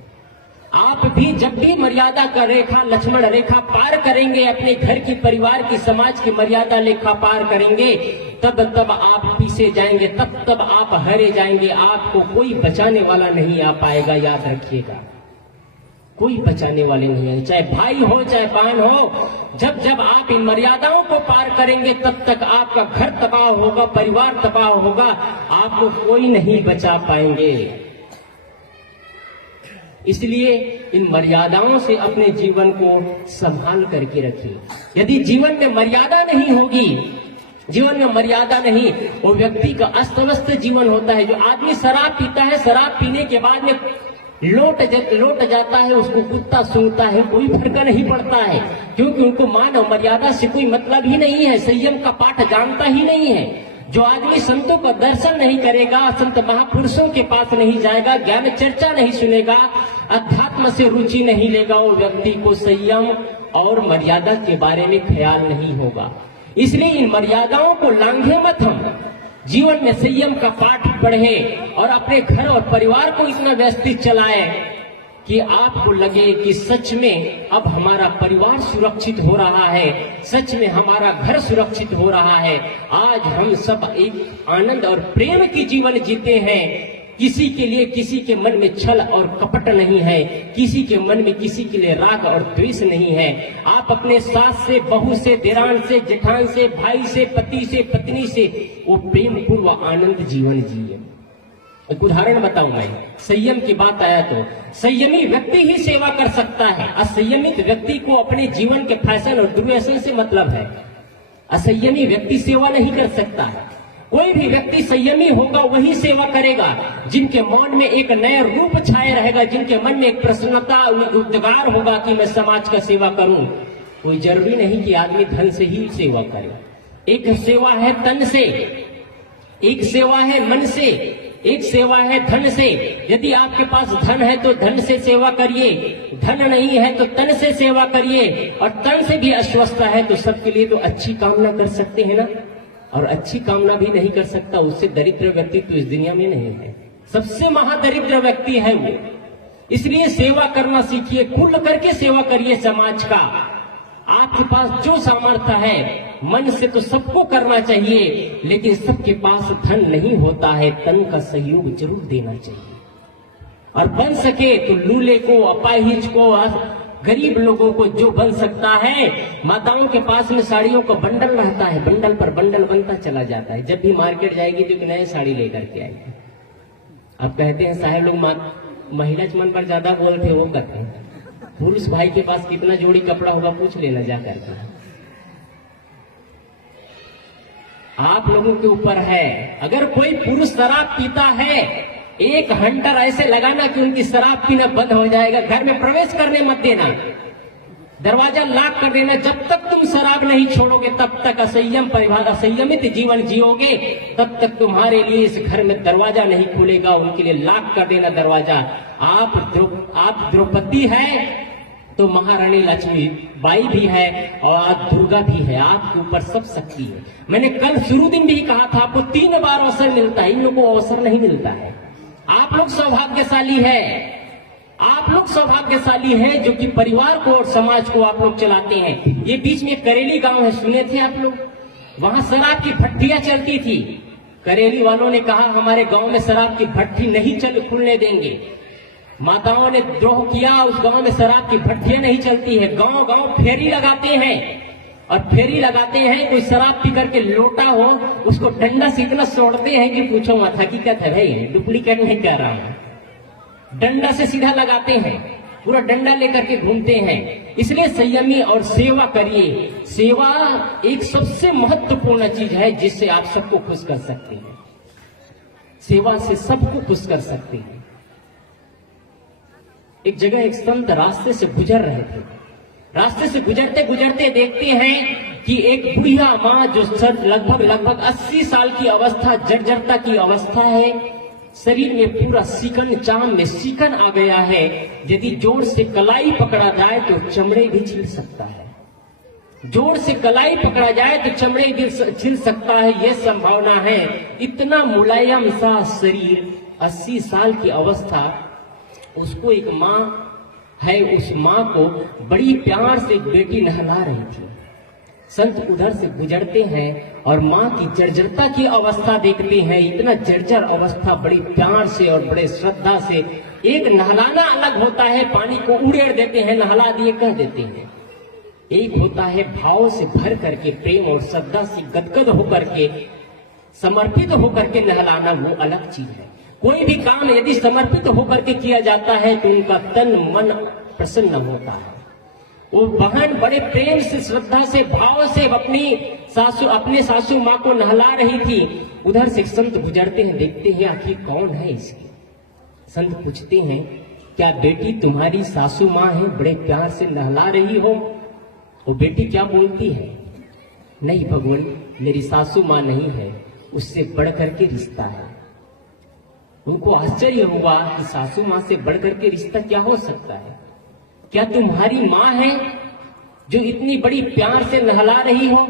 आप भी जब भी मर्यादा का रेखा लक्ष्मण रेखा पार करेंगे, अपने घर की परिवार की समाज की मर्यादा रेखा पार करेंगे, तब आप पीछे जाएंगे, तब आप हारे जाएंगे। आपको कोई बचाने वाला नहीं आ पाएगा, याद रखिएगा, कोई बचाने वाले नहीं है, चाहे भाई हो चाहे बहन हो। जब आप इन मर्यादाओं को पार करेंगे तब तक आपका घर तबाह होगा, परिवार तबाह होगा, आपको कोई नहीं बचा पाएंगे। इसलिए इन मर्यादाओं से अपने जीवन को संभाल करके रखिए। यदि जीवन में मर्यादा नहीं होगी, जीवन में मर्यादा नहीं, वो व्यक्ति का अस्त व्यस्त जीवन होता है। जो आदमी शराब पीता है, शराब पीने के बाद में लौट जाता है, उसको कुत्ता सूंघता है, कोई फर्क नहीं पड़ता है, क्योंकि उनको मान और मर्यादा से कोई मतलब ही नहीं है, संयम का पाठ जानता ही नहीं है। जो आदमी संतों का दर्शन नहीं करेगा, संत महापुरुषों के पास नहीं जाएगा, ज्ञान चर्चा नहीं सुनेगा, अध्यात्म से रुचि नहीं लेगा, वो व्यक्ति को संयम और मर्यादा के बारे में ख्याल नहीं होगा। इसलिए इन मर्यादाओं को लांघे मत, हम जीवन में संयम का पाठ पढ़े और अपने घर और परिवार को इतना व्यवस्थित चलाए कि आपको लगे कि सच में अब हमारा परिवार सुरक्षित हो रहा है, सच में हमारा घर सुरक्षित हो रहा है। आज हम सब एक आनंद और प्रेम की जीवन जीते हैं। किसी के लिए किसी के मन में छल और कपट नहीं है, किसी के मन में किसी के लिए राग और द्वेष नहीं है। आप अपने सास से, बहू से, देरान से, जेठान से, भाई से, पति से, पत्नी से वो प्रेम पूर्व आनंद जीवन जिए। एक उदाहरण बताऊं मैं, संयम की बात आया तो संयमी व्यक्ति ही सेवा कर सकता है। असंयमित व्यक्ति को अपने जीवन के फैशन और दुर्व्यसन से मतलब है। असंयमी व्यक्ति सेवा नहीं कर सकता है। कोई भी व्यक्ति संयमी होगा वही सेवा करेगा जिनके मन में एक नया रूप छाए रहेगा, जिनके मन में एक प्रसन्नता, उद्गार होगा कि मैं समाज का सेवा करूं। कोई जरूरी नहीं कि आदमी धन से ही सेवा करे। एक सेवा है तन से, एक सेवा है मन से, एक सेवा है धन से। यदि आपके पास धन है तो धन से सेवा करिए, धन नहीं है तो तन से सेवा करिए, और तन से भी अस्वस्थ है तो सबके लिए तो अच्छी कामना कर सकते हैं ना। और अच्छी कामना भी नहीं कर सकता, उससे दरिद्र व्यक्ति तो इस दुनिया में नहीं है, सबसे महादरिद्र व्यक्ति है वो। इसलिए सेवा करना सीखिए, खुल करके सेवा करिए समाज का। आपके पास जो सामर्थ्य है, मन से तो सबको करना चाहिए, लेकिन सबके पास धन नहीं होता है, तन का सहयोग जरूर देना चाहिए। और बन सके तो लूले को, अपाहिज को, गरीब लोगों को जो बन सकता है। माताओं के पास में साड़ियों का बंडल रहता है, बंडल पर बंडल बनता चला जाता है। जब भी मार्केट जाएगी तो एक नई साड़ी लेकर के आएगी। अब कहते हैं साहब लोग महिला मन पर ज्यादा बोलते हैं, वो कहते हैं पुरुष भाई के पास कितना जोड़ी कपड़ा होगा पूछ लेना जा करके। आप लोगों के ऊपर है। अगर कोई पुरुष शराब पीता है, एक हंटर ऐसे लगाना कि उनकी शराब पीना बंद हो जाएगा। घर में प्रवेश करने मत देना, दरवाजा लॉक कर देना। जब तक तुम शराब नहीं छोड़ोगे तब तक असंयम परिवार, असंयमित जीवन जियोगे, तब तक तुम्हारे लिए इस घर में दरवाजा नहीं खुलेगा। उनके लिए लॉक कर देना दरवाजा। आप द्रौपदी है तो महारानी लक्ष्मी बाई भी है और आप दुर्गा भी है। आपके ऊपर सब शक्ति है। मैंने कल शुरू दिन भी कहा था, आपको 3 बार अवसर मिलता है, इन लोगों को अवसर नहीं मिलता है। आप लोग सौभाग्यशाली है, आप लोग सौभाग्यशाली है जो कि परिवार को और समाज को आप लोग चलाते हैं। ये बीच में करेली गांव है, सुने थे आप लोग? वहां शराब की भट्टियां चलती थी। करेली वालों ने कहा हमारे गांव में शराब की भट्टी नहीं खुलने देंगे। माताओं ने द्रोह किया, उस गांव में शराब की भट्टियां नहीं चलती है। गांव गांव फेरी लगाते हैं, और फेरी लगाते हैं, कोई शराब पी करके लोटा हो उसको डंडा से इतना सोड़ते हैं कि पूछो मत। हकीकत है भाई, डुप्लीकेट नहीं कह रहा हूं, डंडा से सीधा लगाते हैं। पूरा डंडा लेकर के घूमते हैं। इसलिए संयमी और सेवा करिए। सेवा एक सबसे महत्वपूर्ण चीज है जिससे आप सबको खुश कर सकते हैं। सेवा से सबको खुश कर सकते हैं। एक जगह एक संत रास्ते से गुजर रहे थे। रास्ते से गुजरते गुजरते देखते हैं कि एक बुढ़िया माँ जो लगभग 80 साल की अवस्था, जर्जरता की अवस्था है, शरीर में पूरा सीकन, चाम में सीकन आ गया है। यदि जोर से कलाई पकड़ा जाए तो चमड़े भी छिल सकता है। जोर से कलाई पकड़ा जाए तो चमड़े भी छिल सकता है, यह संभावना है। इतना मुलायम सा शरीर, 80 साल की अवस्था। उसको एक माँ है, उस माँ को बड़ी प्यार से बेटी नहला रही थी। संत उधर से गुजरते हैं और माँ की जर्जरता की अवस्था देखते हैं। इतना जर्जर अवस्था, बड़ी प्यार से और बड़े श्रद्धा से। एक नहलाना अलग होता है, पानी को उड़ेड़ देते हैं, नहला दिए कह देते हैं। एक होता है भाव से भर करके, प्रेम और श्रद्धा से गदगद होकर के, समर्पित होकर के नहलाना, वो अलग चीज है। कोई भी काम यदि समर्पित होकर के किया जाता है तो उनका तन मन प्रसन्न होता है। वो बहन बड़े प्रेम से, श्रद्धा से, भाव से अपने सासू माँ को नहला रही थी। उधर से संत गुजरते हैं, देखते हैं आखिर कौन है इसकी। संत पूछते हैं, क्या बेटी तुम्हारी सासू माँ है, बड़े प्यार से नहला रही हो? वो बेटी क्या बोलती है, नहीं भगवान, मेरी सासू माँ नहीं है, उससे बढ़कर के रिश्ता है। उनको आश्चर्य हुआ कि सासू माँ से बढ़कर के रिश्ता क्या हो सकता है? क्या तुम्हारी माँ है जो इतनी बड़ी प्यार से नहला रही हो?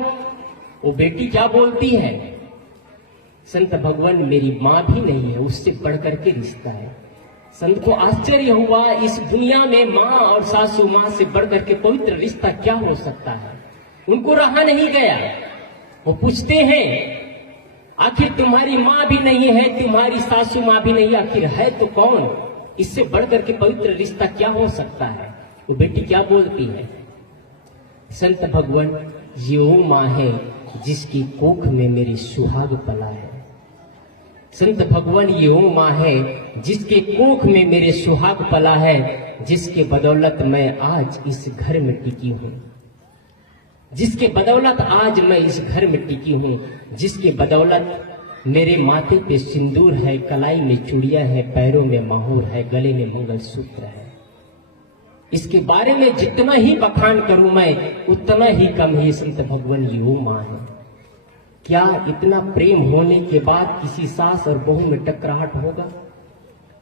वो बेटी क्या बोलती है, संत भगवान, मेरी माँ भी नहीं है, उससे बढ़कर के रिश्ता है। संत को आश्चर्य हुआ, इस दुनिया में माँ और सासू माँ से बढ़कर के पवित्र रिश्ता क्या हो सकता है? उनको रहा नहीं गया। वो पूछते हैं, आखिर तुम्हारी माँ भी नहीं है, तुम्हारी सासू माँ भी नहीं, आखिर है तो कौन? इससे बढ़कर के पवित्र रिश्ता क्या हो सकता है? वो बेटी क्या बोलती है, संत भगवान, ये वो माँ है जिसकी कोख में मेरी सुहाग पला है। संत भगवान, ये वो माँ है जिसके कोख में मेरे सुहाग पला है, जिसके बदौलत मैं आज इस घर में टिकी हूँ, जिसके बदौलत आज मैं इस घर में टिकी हूँ, जिसके बदौलत मेरे माथे पे सिंदूर है, कलाई में चूड़ियां है, पैरों में माहौर है, गले में मंगलसूत्र है। इसके बारे में जितना ही बखान करूं मैं उतना ही कम ही। संत भगवान, ये वो माँ है। क्या इतना प्रेम होने के बाद किसी सास और बहू में टकराहट होगा?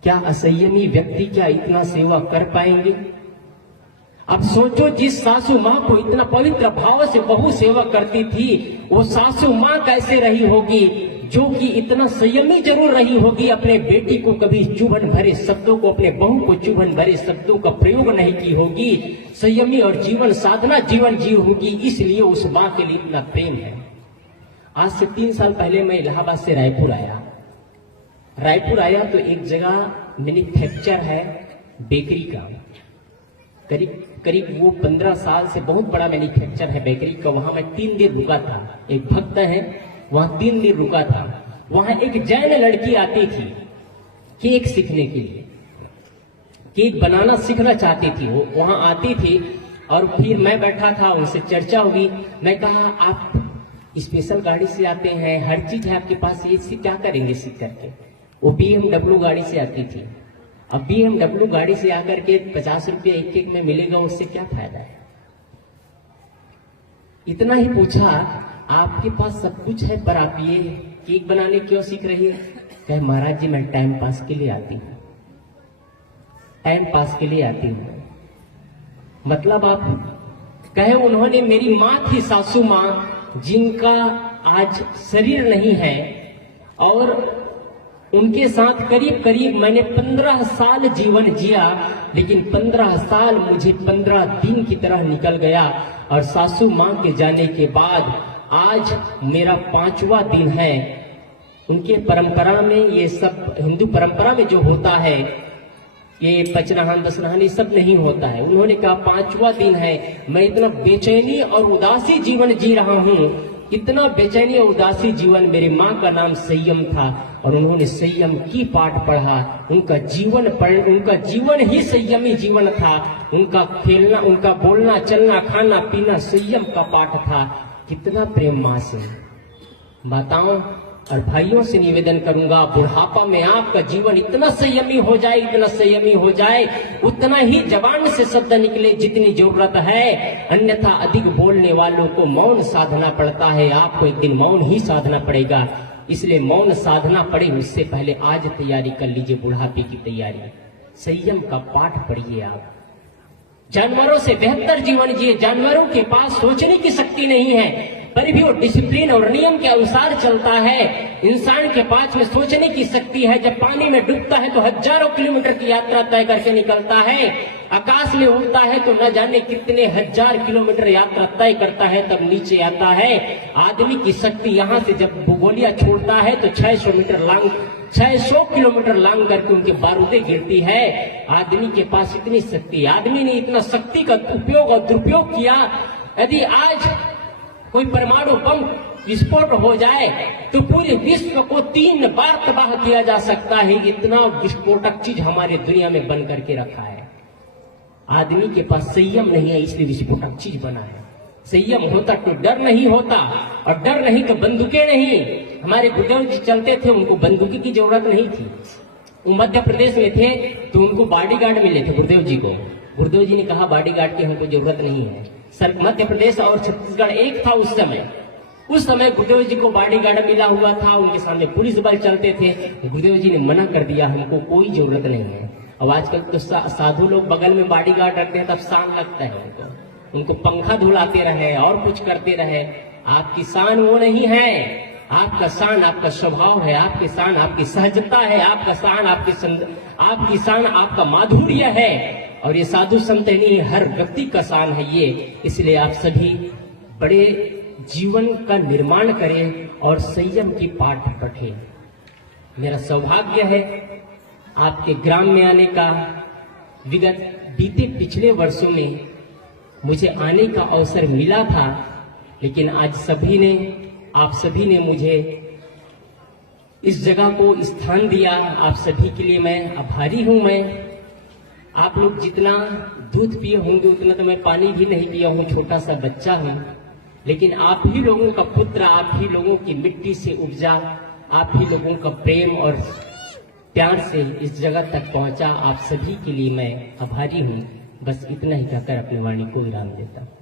क्या असंयमी व्यक्ति क्या इतना सेवा कर पाएंगे? अब सोचो, जिस सासू माँ को इतना पवित्र भाव से बहू सेवा करती थी, वो सासू माँ कैसे रही होगी जो कि इतना संयमी जरूर रही होगी। अपने बेटी को कभी चुभन भरे शब्दों को, अपने बहू को चुभन भरे शब्दों का प्रयोग नहीं की होगी। संयमी और जीवन साधना जीवन जी होगी, इसलिए उस माँ के लिए इतना प्रेम है। आज से 3 साल पहले मैं इलाहाबाद से रायपुर आया तो एक जगह मैन्युफैक्चर है बेकरी का, करीब वो 15 साल से बहुत बड़ा मैन्युफैक्चर है बेकरी का। वहां मैं 3 दिन रुका था। एक भक्त है, वहां 3 दिन रुका था। वहां एक जैन लड़की आती थी केक सीखने के लिए, केक बनाना सीखना चाहती थी। वो वहां आती थी और फिर मैं बैठा था, उनसे चर्चा हुई। मैं कहा, आप स्पेशल गाड़ी से आते हैं, हर चीज है आपके पास, ये क्या करेंगे सीख करके? वो BMW गाड़ी से आती थी। अब BMW गाड़ी से आकर के 50 रुपये एक केक में मिलेगा, उससे क्या फायदा है? इतना ही पूछा, आपके पास सब कुछ है पर आप ये केक बनाने क्यों सीख रही है? कहे, महाराज जी, मैं टाइम पास के लिए आती हूँ, टाइम पास के लिए आती हूँ। मतलब आप कहे, उन्होंने मेरी माँ थी, सासू माँ, जिनका आज शरीर नहीं है, और उनके साथ करीब करीब मैंने 15 साल जीवन जिया, लेकिन 15 साल मुझे 15 दिन की तरह निकल गया। और सासू माँ के जाने के बाद आज मेरा 5वां दिन है। उनके परंपरा में ये सब, हिंदू परंपरा में जो होता है, ये पचनहान दसनहान ये सब नहीं होता है। उन्होंने कहा 5वां दिन है, मैं इतना बेचैनी और उदासी जीवन जी रहा हूँ इतना बेचैनी और उदासी जीवन। मेरी माँ का नाम संयम था और उन्होंने संयम की पाठ पढ़ा। उनका जीवन ही संयमी जीवन था। उनका खेलना, उनका बोलना, चलना, खाना पीना संयम का पाठ था। कितना प्रेम माँ से। माताओं और भाइयों से निवेदन करूंगा, बुढ़ापा में आपका जीवन इतना संयमी हो जाए, इतना संयमी हो जाए, उतना ही जबान से शब्द निकले जितनी जरूरत है। अन्यथा अधिक बोलने वालों को मौन साधना पड़ता है। आपको एक दिन मौन ही साधना पड़ेगा। इसलिए मौन साधना पड़े उससे पहले आज तैयारी कर लीजिए, बुढ़ापे की तैयारी। संयम का पाठ पढ़िए। आप जानवरों से बेहतर जीवन जिए। जानवरों के पास सोचने की शक्ति नहीं है, पर भी वो डिसिप्लिन और नियम के अनुसार चलता है। इंसान के पास में सोचने की शक्ति है। जब पानी में डूबता है तो हजारों किलोमीटर की यात्रा तय करके निकलता है। आकाश में उड़ता है तो न जाने कितने हजार किलोमीटर यात्रा तय करता है, तब नीचे आता है। आदमी की शक्ति यहाँ से जब गोलियां छोड़ता है तो 600 किलोमीटर लांग करके उनके बारूदें गिरती है। आदमी के पास इतनी शक्ति, आदमी ने इतना शक्ति का उपयोग और दुरुपयोग किया। यदि आज कोई परमाणु बम विस्फोट हो जाए तो पूरे विश्व को 3 बार तबाह किया जा सकता है। इतना विस्फोटक चीज हमारे दुनिया में बन करके रखा है। आदमी के पास संयम नहीं है, इसलिए विस्फोटक चीज बना है। संयम होता तो डर नहीं होता, और डर नहीं तो बंदूकें नहीं। हमारे गुरुदेव जी चलते थे, उनको बंदूकी की जरूरत नहीं थी। वो मध्य प्रदेश में थे तो उनको बॉडीगार्ड मिले थे गुरुदेव जी को। गुरुदेव जी ने कहा बॉडीगार्ड की हमको जरूरत नहीं है। सर मध्य प्रदेश और छत्तीसगढ़ एक था उस समय गुरुदेव जी को बॉडीगार्ड मिला हुआ था। उनके सामने पुलिस बल चलते थे। गुरुदेव जी ने मना कर दिया, हमको कोई जरूरत नहीं है। अब आजकल तो साधु लोग बगल में बॉडीगार्ड रखते हैं, तब शान लगता है उनको पंखा धुलाते रहे और कुछ करते रहे। आपकी शान वो नहीं है। आपका शान आपका स्वभाव है, आपकी शान आपकी सहजता है, आपकी शान आपका माधुर्य है। और ये साधु संत नहीं, हर व्यक्ति का शान है ये। इसलिए आप सभी बड़े जीवन का निर्माण करें और संयम की पाठ पढ़ें। मेरा सौभाग्य है आपके ग्राम में आने का। बीते पिछले वर्षों में मुझे आने का अवसर मिला था, लेकिन आज आप सभी ने मुझे इस जगह को स्थान दिया। आप सभी के लिए मैं आभारी हूं। आप लोग जितना दूध पिए होंगे उतना तो मैं पानी भी नहीं पिया हूं, छोटा सा बच्चा हूं। लेकिन आप ही लोगों का पुत्र, आप ही लोगों की मिट्टी से उपजा, आप ही लोगों का प्रेम और प्यार से इस जगह तक पहुंचा। आप सभी के लिए मैं आभारी हूं। बस इतना ही कहकर अपनी वाणी को विराम देता हूं।